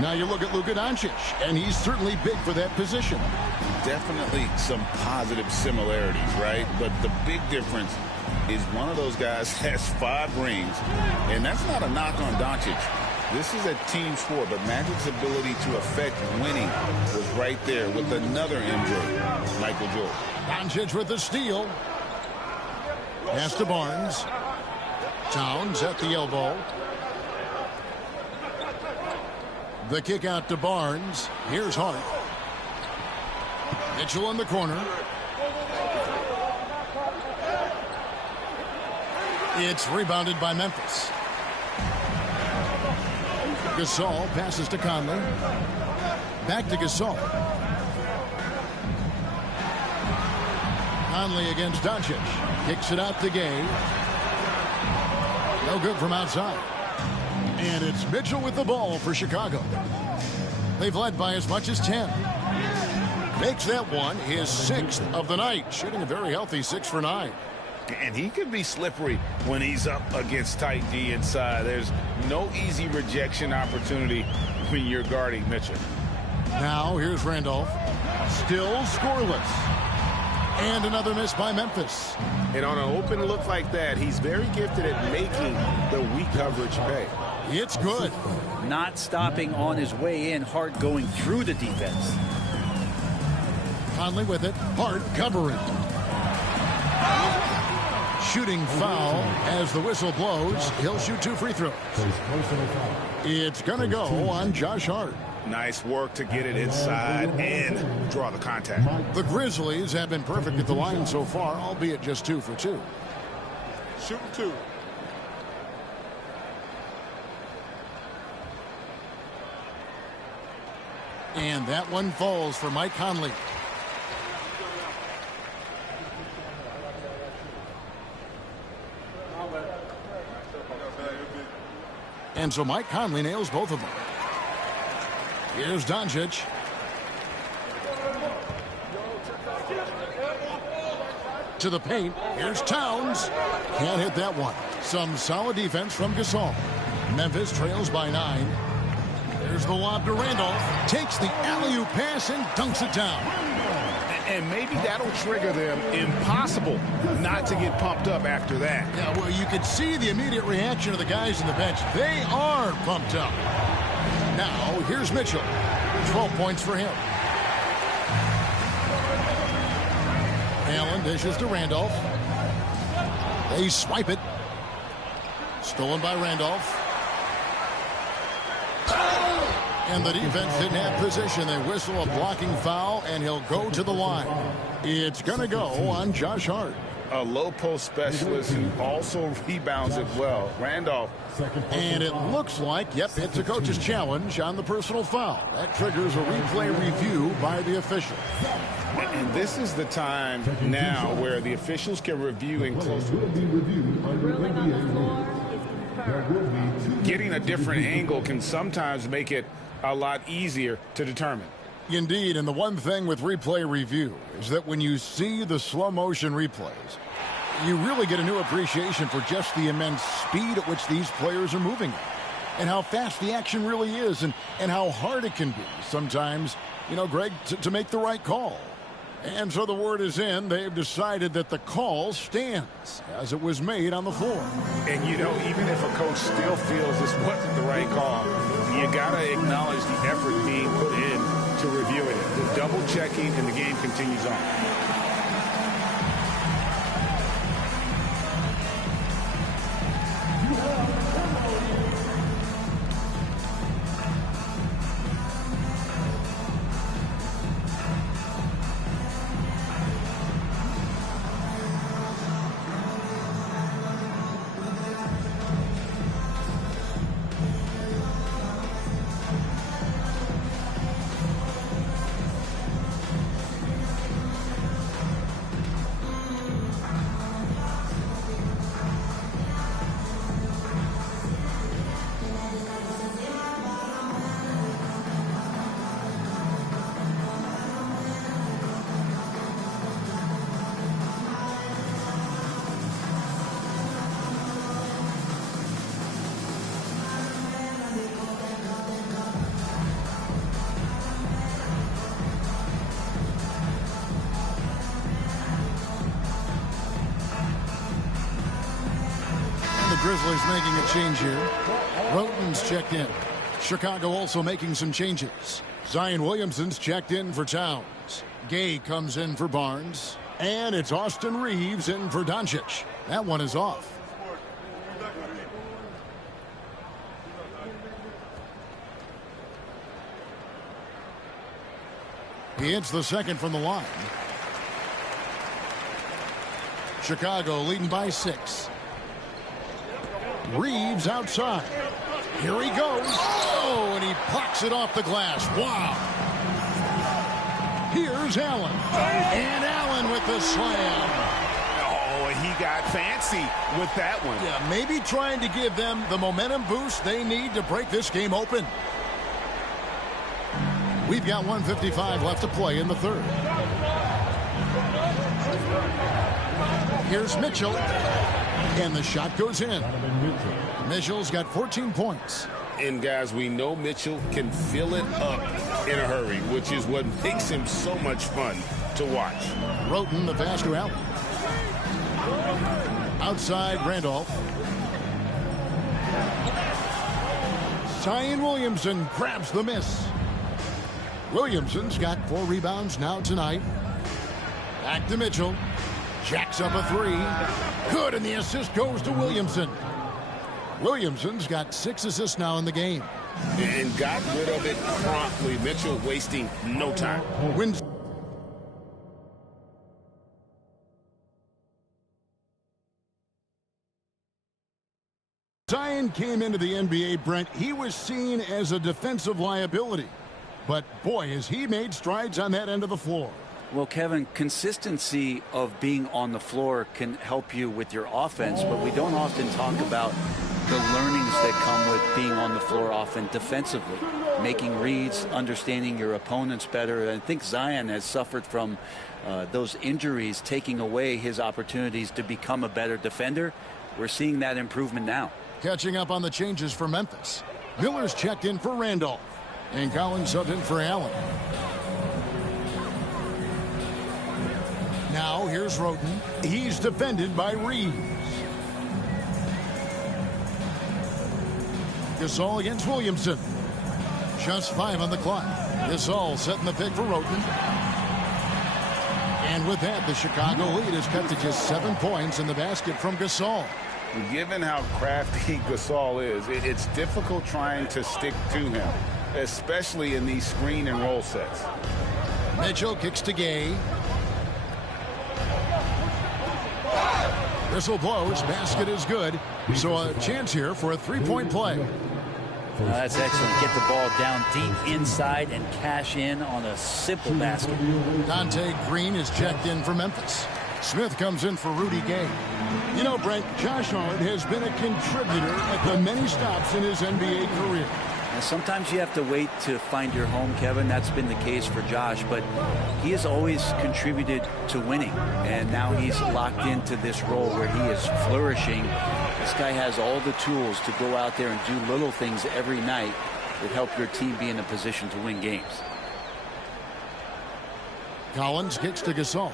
Now you look at Luka Doncic, and he's certainly big for that position. Definitely some positive similarities, right? But the big difference is one of those guys has 5 rings, and that's not a knock on Doncic. This is a team sport, but Magic's ability to affect winning was right there with another MJ, Michael Jordan. Doncic with the steal. Pass to Barnes. Towns at the elbow. The kick out to Barnes. Here's Hart. Mitchell in the corner. It's rebounded by Memphis. Gasol passes to Conley. Back to Gasol. Conley against Doncic. Kicks it out to Gay. No good from outside. And it's Mitchell with the ball for Chicago. They've led by as much as 10. Makes that one his 6th of the night. Shooting a very healthy 6 for 9. And he can be slippery when he's up against tight D inside. There's no easy rejection opportunity when you're guarding Mitchell. Now here's Randolph. Still scoreless. And another miss by Memphis. And on an open look like that, he's very gifted at making the weak coverage pay. It's good. Not stopping on his way in. Hart going through the defense. Conley with it. Hart covering. Shooting foul as the whistle blows. He'll shoot 2 free throws. It's going to go on Josh Hart. Nice work to get it inside and draw the contact. The Grizzlies have been perfect at the line so far, albeit just 2 for 2. Shooting 2. And that one falls for Mike Conley. And so Mike Conley nails both of them. Here's Doncic. To the paint. Here's Towns. Can't hit that one. Some solid defense from Gasol. Memphis trails by 9. There's the lob to Randolph. Takes the alley-oop pass and dunks it down. And maybe that'll trigger them. Impossible not to get pumped up after that. Yeah, well, you could see the immediate reaction of the guys on the bench. They are pumped up. Now, here's Mitchell. 12 points for him. Allen dishes to Randolph. They swipe it. Stolen by Randolph. And the defense didn't have position. They whistle a blocking foul, and he'll go to the line. It's going to go on Josh Hart. A low post specialist who also rebounds it well. Randolph. And it looks like, yep, it's a coach's challenge on the personal foul. That triggers a replay review by the official. And this is the time now where the officials can review in close. Getting a different angle can sometimes make it a lot easier to determine. Indeed, and the one thing with replay review is that when you see the slow motion replays, you really get a new appreciation for just the immense speed at which these players are moving and how fast the action really is and how hard it can be sometimes, you know, Greg, to make the right call. And so the word is in. They've decided that the call stands as it was made on the floor. And, you know, even if a coach still feels this wasn't the right call, you got to acknowledge the effort being put in to review it. The double checking, and the game continues on. Grizzlies making a change here. Roten's checked in. Chicago also making some changes. Zion Williamson's checked in for Towns. Gay comes in for Barnes. And it's Austin Reeves in for Doncic. That one is off. He hits the second from the line. Chicago leading by 6. Reeves outside. Here he goes. Oh, and he plucks it off the glass. Wow. Here's Allen. And Allen with the slam. Oh, and he got fancy with that one. Yeah, maybe trying to give them the momentum boost they need to break this game open. We've got 1:55 left to play in the third. Here's Mitchell. And the shot goes in. Mitchell's got 14 points. And, guys, we know Mitchell can fill it up in a hurry, which is what makes him so much fun to watch. Roten, the pass to Allen. Outside, Randolph. Zion Williamson grabs the miss. Williamson's got 4 rebounds now tonight. Back to Mitchell. Jacks up a 3. Good, and the assist goes to Williamson. Williamson's got 6 assists now in the game. And got rid of it promptly. Mitchell wasting no time. Wins. Zion came into the NBA, Brent. He was seen as a defensive liability. But, boy, has he made strides on that end of the floor. Well, Kevin, consistency of being on the floor can help you with your offense, but we don't often talk about the learnings that come with being on the floor often defensively, making reads, understanding your opponents better. And I think Zion has suffered from those injuries taking away his opportunities to become a better defender. We're seeing that improvement now. Catching up on the changes for Memphis. Miller's checked in for Randolph. And Collins subbed in for Allen. Now here's Roten. He's defended by Reeves. Gasol against Williamson. Just 5 on the clock. Gasol setting the pick for Roten. And with that, the Chicago lead is cut to just 7 points in the basket from Gasol. Given how crafty Gasol is, it's difficult trying to stick to him. especially in these screen and roll sets. Mitchell kicks to Gay. Whistle blows. Basket is good. So a chance here for a three-point play. That's excellent. Get the ball down deep inside and cash in on a simple basket. Dante Green is checked in for Memphis. Smith comes in for Rudy Gay. You know, Brent, Josh Hart has been a contributor at the many stops in his NBA career. And sometimes you have to wait to find your home, Kevin. That's been the case for Josh, but he has always contributed to winning, and now he's locked into this role where he is flourishing. This guy has all the tools to go out there and do little things every night that help your team be in a position to win games. Collins kicks to Gasol.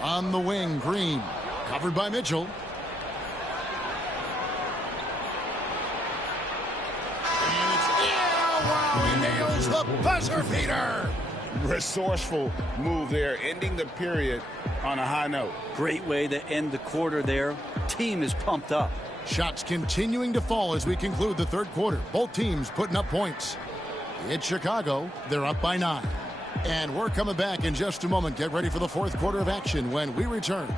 On the wing, Green. Covered by Mitchell. And it's wow, he nails the buzzer beater. Resourceful move there, ending the period on a high note. Great way to end the quarter there. Team is pumped up. Shots continuing to fall as we conclude the third quarter. Both teams putting up points. It's Chicago. They're up by 9. And we're coming back in just a moment. Get ready for the fourth quarter of action when we return.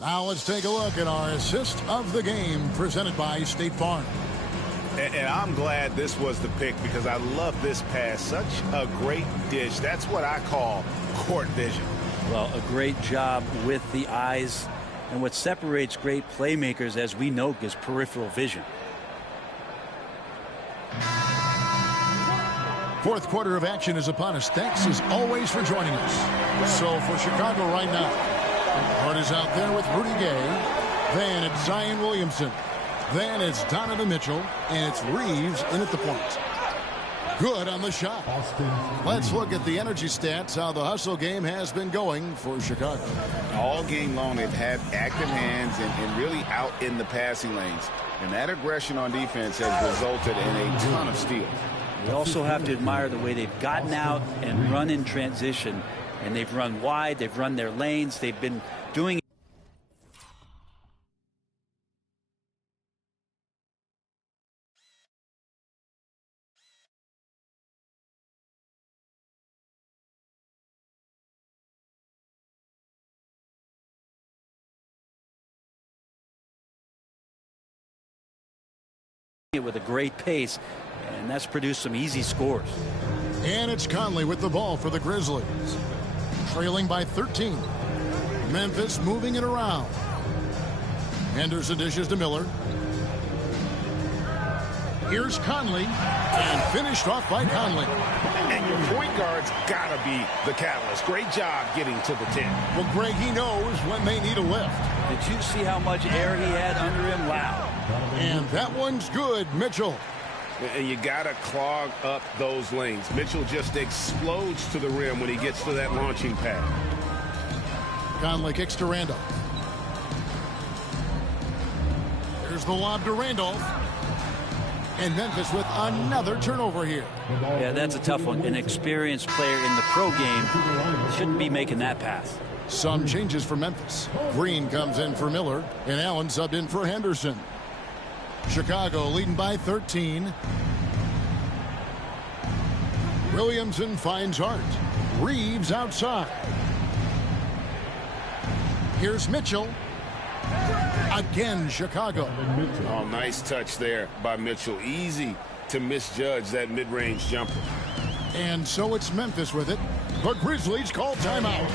Now let's take a look at our assist of the game presented by State Farm. And I'm glad this was the pick because I love this pass. Such a great dish. That's what I call court vision. Well, a great job with the eyes. And what separates great playmakers, as we know, is peripheral vision. Fourth quarter of action is upon us. Thanks as always for joining us. So for Chicago right now, Hart is out there with Rudy Gay. Then it's Zion Williamson. Then it's Donovan Mitchell. And it's Reeves in at the point. Good on the shot. Let's look at the energy stats, how the hustle game has been going for Chicago. All game long, they've had active hands and really out in the passing lanes. And that aggression on defense has resulted in a ton of steals. We also have to admire the way they've gotten out and run in transition. And they've run wide. They've run their lanes. They've been doing it with a great pace, and that's produced some easy scores. And it's Conley with the ball for the Grizzlies. Trailing by 13. Memphis moving it around. Henderson dishes to Miller. Here's Conley, and finished off by Conley. And your point guard's got to be the catalyst. Great job getting to the 10. Well, Greg, he knows when they need a lift. Did you see how much air he had under him? Wow. And that one's good, Mitchell. And you got to clog up those lanes. Mitchell just explodes to the rim when he gets to that launching pad. Conley kicks to Randolph. There's the lob to Randolph. And Memphis with another turnover here. Yeah, that's a tough one. An experienced player in the pro game shouldn't be making that pass. Some changes for Memphis. Green comes in for Miller, and Allen subbed in for Henderson. Chicago leading by 13. Williamson finds Hart. Reeves outside. Here's Mitchell. Again, Chicago. Oh, nice touch there by Mitchell. Easy to misjudge that mid-range jumper. And so it's Memphis with it. The Grizzlies call timeout.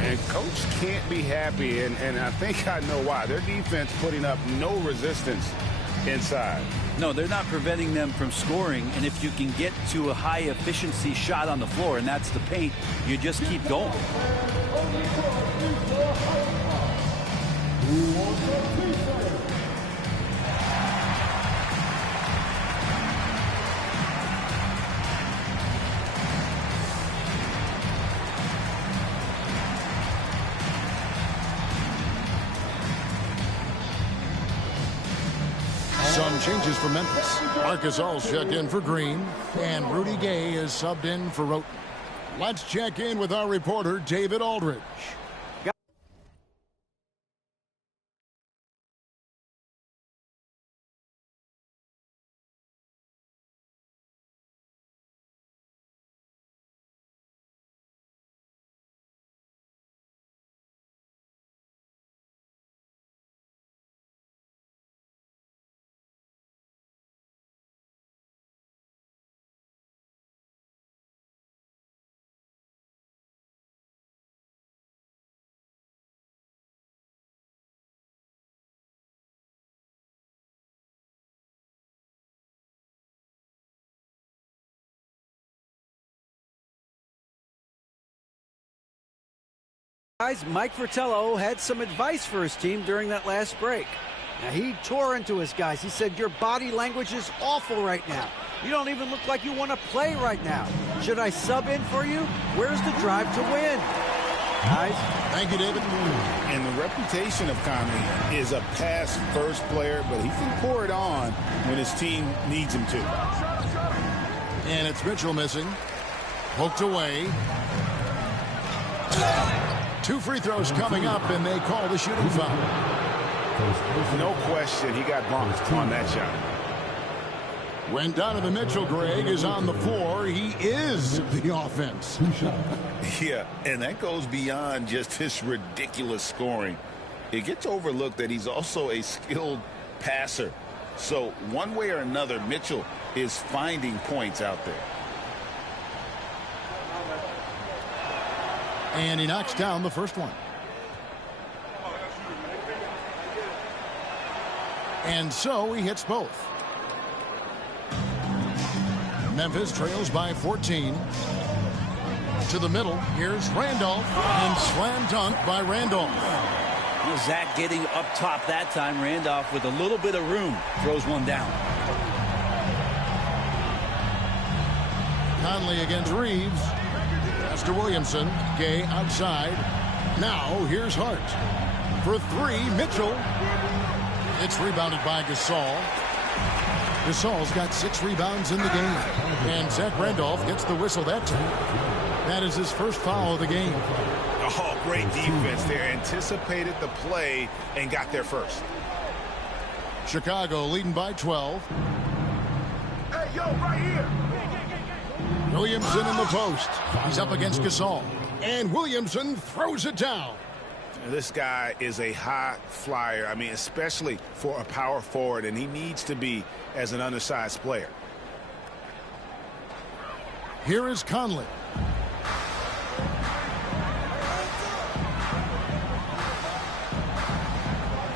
And coach can't be happy, and I think I know why. Their defense putting up no resistance inside. No, they're not preventing them from scoring, and if you can get to a high efficiency shot on the floor, and that's the paint, you just keep going. Some changes for Memphis. Marcus All's checked in for Green, and Rudy Gay is subbed in for Roten. Let's check in with our reporter, David Aldridge. Guys, Mike Fratello had some advice for his team during that last break. Now, he tore into his guys. He said, your body language is awful right now. You don't even look like you want to play right now. Should I sub in for you? Where's the drive to win? Guys. Thank you, David. And the reputation of Conley is a pass-first player, but he can pour it on when his team needs him to. And it's Mitchell missing. Poked away. 2 free throws coming up, and they call the shooting foul. No question, he got bumped on that shot. When Donovan Mitchell, Greg, is on the floor, he is the offense. Yeah, and that goes beyond just his ridiculous scoring. It gets overlooked that he's also a skilled passer. So one way or another, Mitchell is finding points out there. And he knocks down the first one. And so he hits both. Memphis trails by 14. To the middle. Here's Randolph. And slam dunk by Randolph. Zach getting up top that time. Randolph with a little bit of room throws one down. Conley against Reeves. Pass to Williamson. Gay outside. Now here's Hart. For 3, Mitchell. It's rebounded by Gasol. Gasol's got 6 rebounds in the game. And Zach Randolph gets the whistle that time. That is his first foul of the game. Oh, great defense there. Anticipated the play and got there first. Chicago leading by 12. Hey, yo, right here. Williamson in the post. He's up against Gasol. And Williamson throws it down. This guy is a high flyer. I mean, especially for a power forward, and he needs to be as an undersized player. Here is Conley.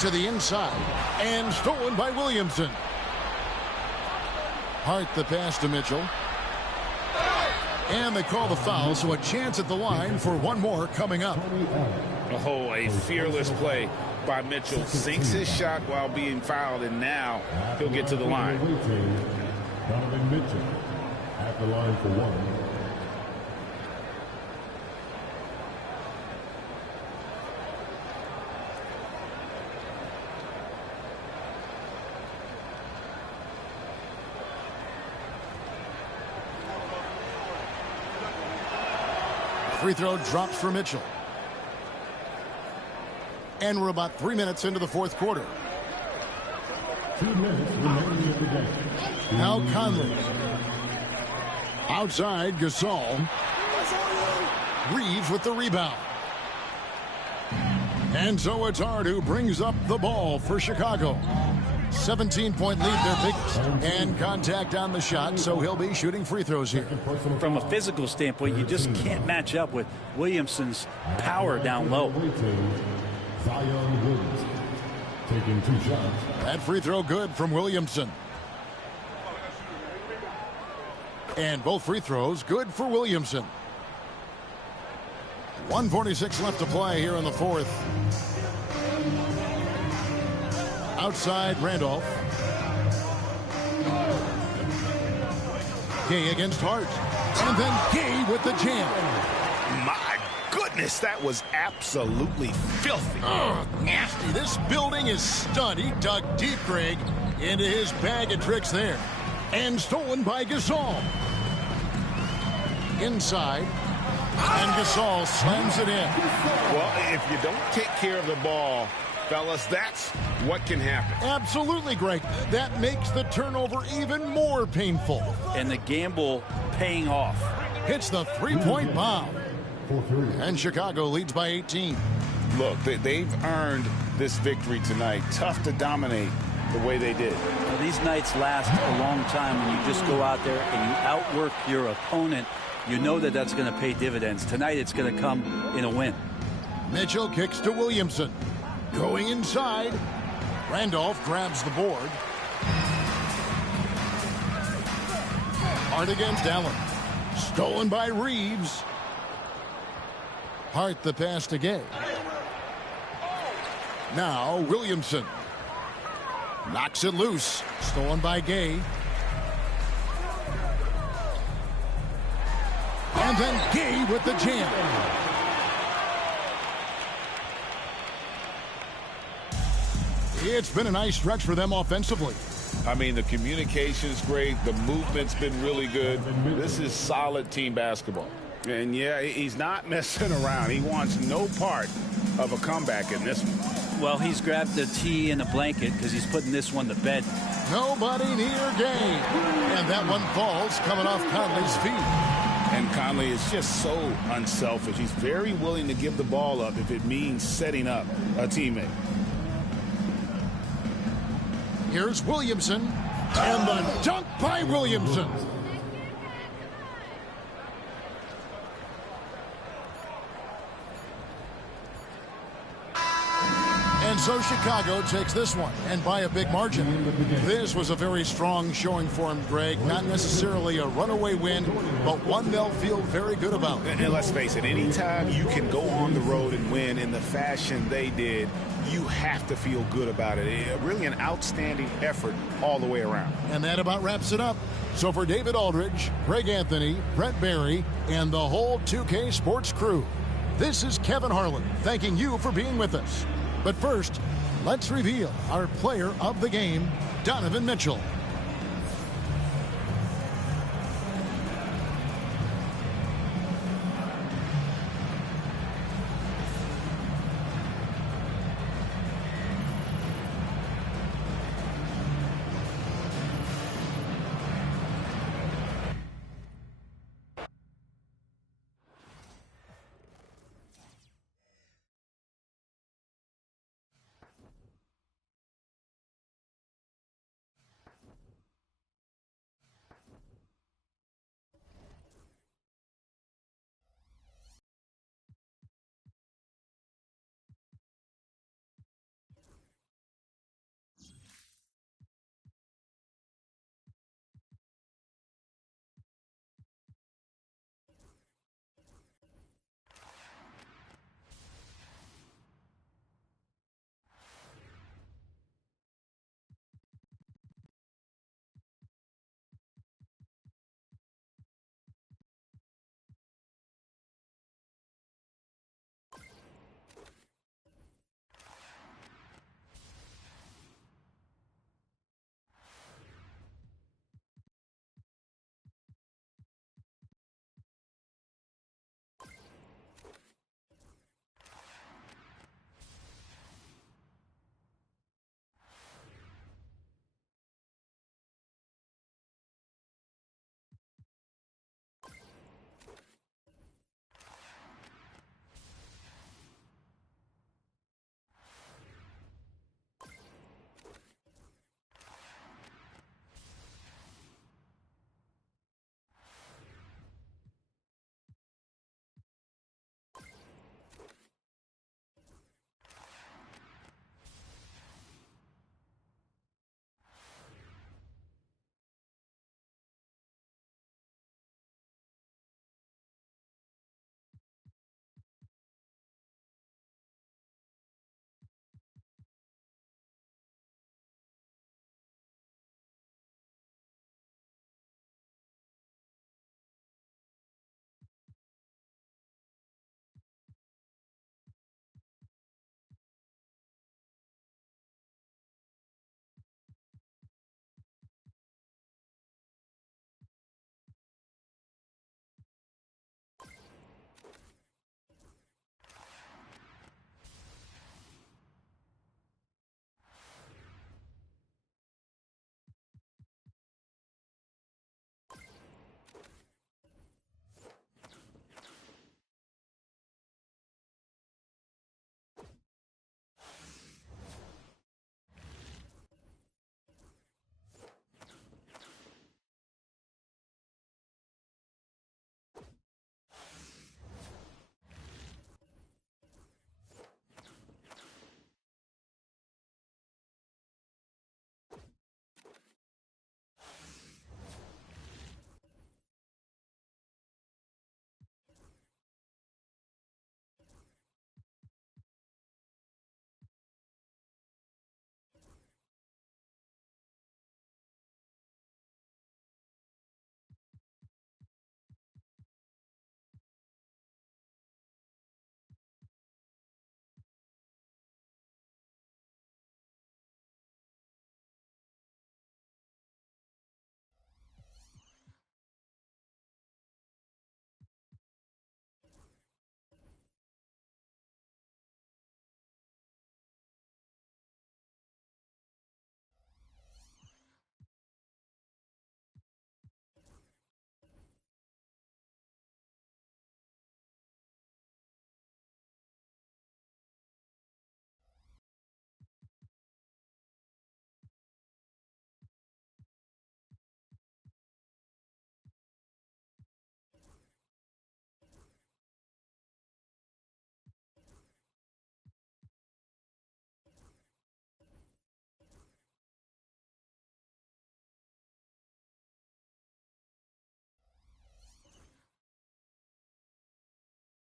To the inside. And stolen by Williamson. Hart the pass to Mitchell. And they call the foul, so a chance at the line for one more coming up. Oh, a fearless play by Mitchell. Sinks his shot while being fouled, and now he'll get to the line. Donovan Mitchell at the line for 1. Free throw drops for Mitchell. And we're about 3 minutes into the fourth quarter. 2 minutes remaining in the game. Now Conley. Outside, Gasol. Reeves with the rebound. And so it's Hart who brings up the ball for Chicago. 17-point lead, their biggest. And contact on the shot, so he'll be shooting free throws here. From a physical standpoint, you just can't match up with Williamson's power down low. Zion Williamson taking 2 shots. That free throw good from Williamson. And both free throws good for Williamson. 1:46 left to play here in the fourth. Outside Randolph. Gay against Hart. And then Gay with the jam. My goodness, that was absolutely filthy. Oh, nasty. This building is stud. He dug deep, Greg, into his bag of tricks there. And stolen by Gasol. Inside. And Gasol slams it in. Well, if you don't take care of the ball, fellas, that's what can happen. Absolutely, Greg. That makes the turnover even more painful. And the gamble paying off. Hits the three-point bomb. And Chicago leads by 18. Look, they've earned this victory tonight. Tough to dominate the way they did. Well, these nights last a long time when you just go out there and you outwork your opponent. You know that that's going to pay dividends. Tonight it's going to come in a win. Mitchell kicks to Williamson. Going inside. Randolph grabs the board. Hart against Allen. Stolen by Reeves. Hart the pass to Gay. Now Williamson. Knocks it loose. Stolen by Gay. And then Gay with the jam. It's been a nice stretch for them offensively. I mean, the communication's great. The movement's been really good. This is solid team basketball. And, yeah, he's not messing around. He wants no part of a comeback in this one. Well, he's grabbed the tee and a blanket because he's putting this one to bed. Nobody near Gay. And that one falls coming off Conley's feet. And Conley is just so unselfish. He's very willing to give the ball up if it means setting up a teammate. Here's Williamson, and the dunk by Williamson. And so Chicago takes this one, and by a big margin. This was a very strong showing for him, Greg. Not necessarily a runaway win, but one they'll feel very good about. And let's face it, anytime you can go on the road and win in the fashion they did, you have to feel good about it. Really an outstanding effort all the way around. And that about wraps it up. So for David Aldridge, Greg Anthony, Brent Barry, and the whole 2K Sports crew, this is Kevin Harlan thanking you for being with us. But first, let's reveal our player of the game, Donovan Mitchell.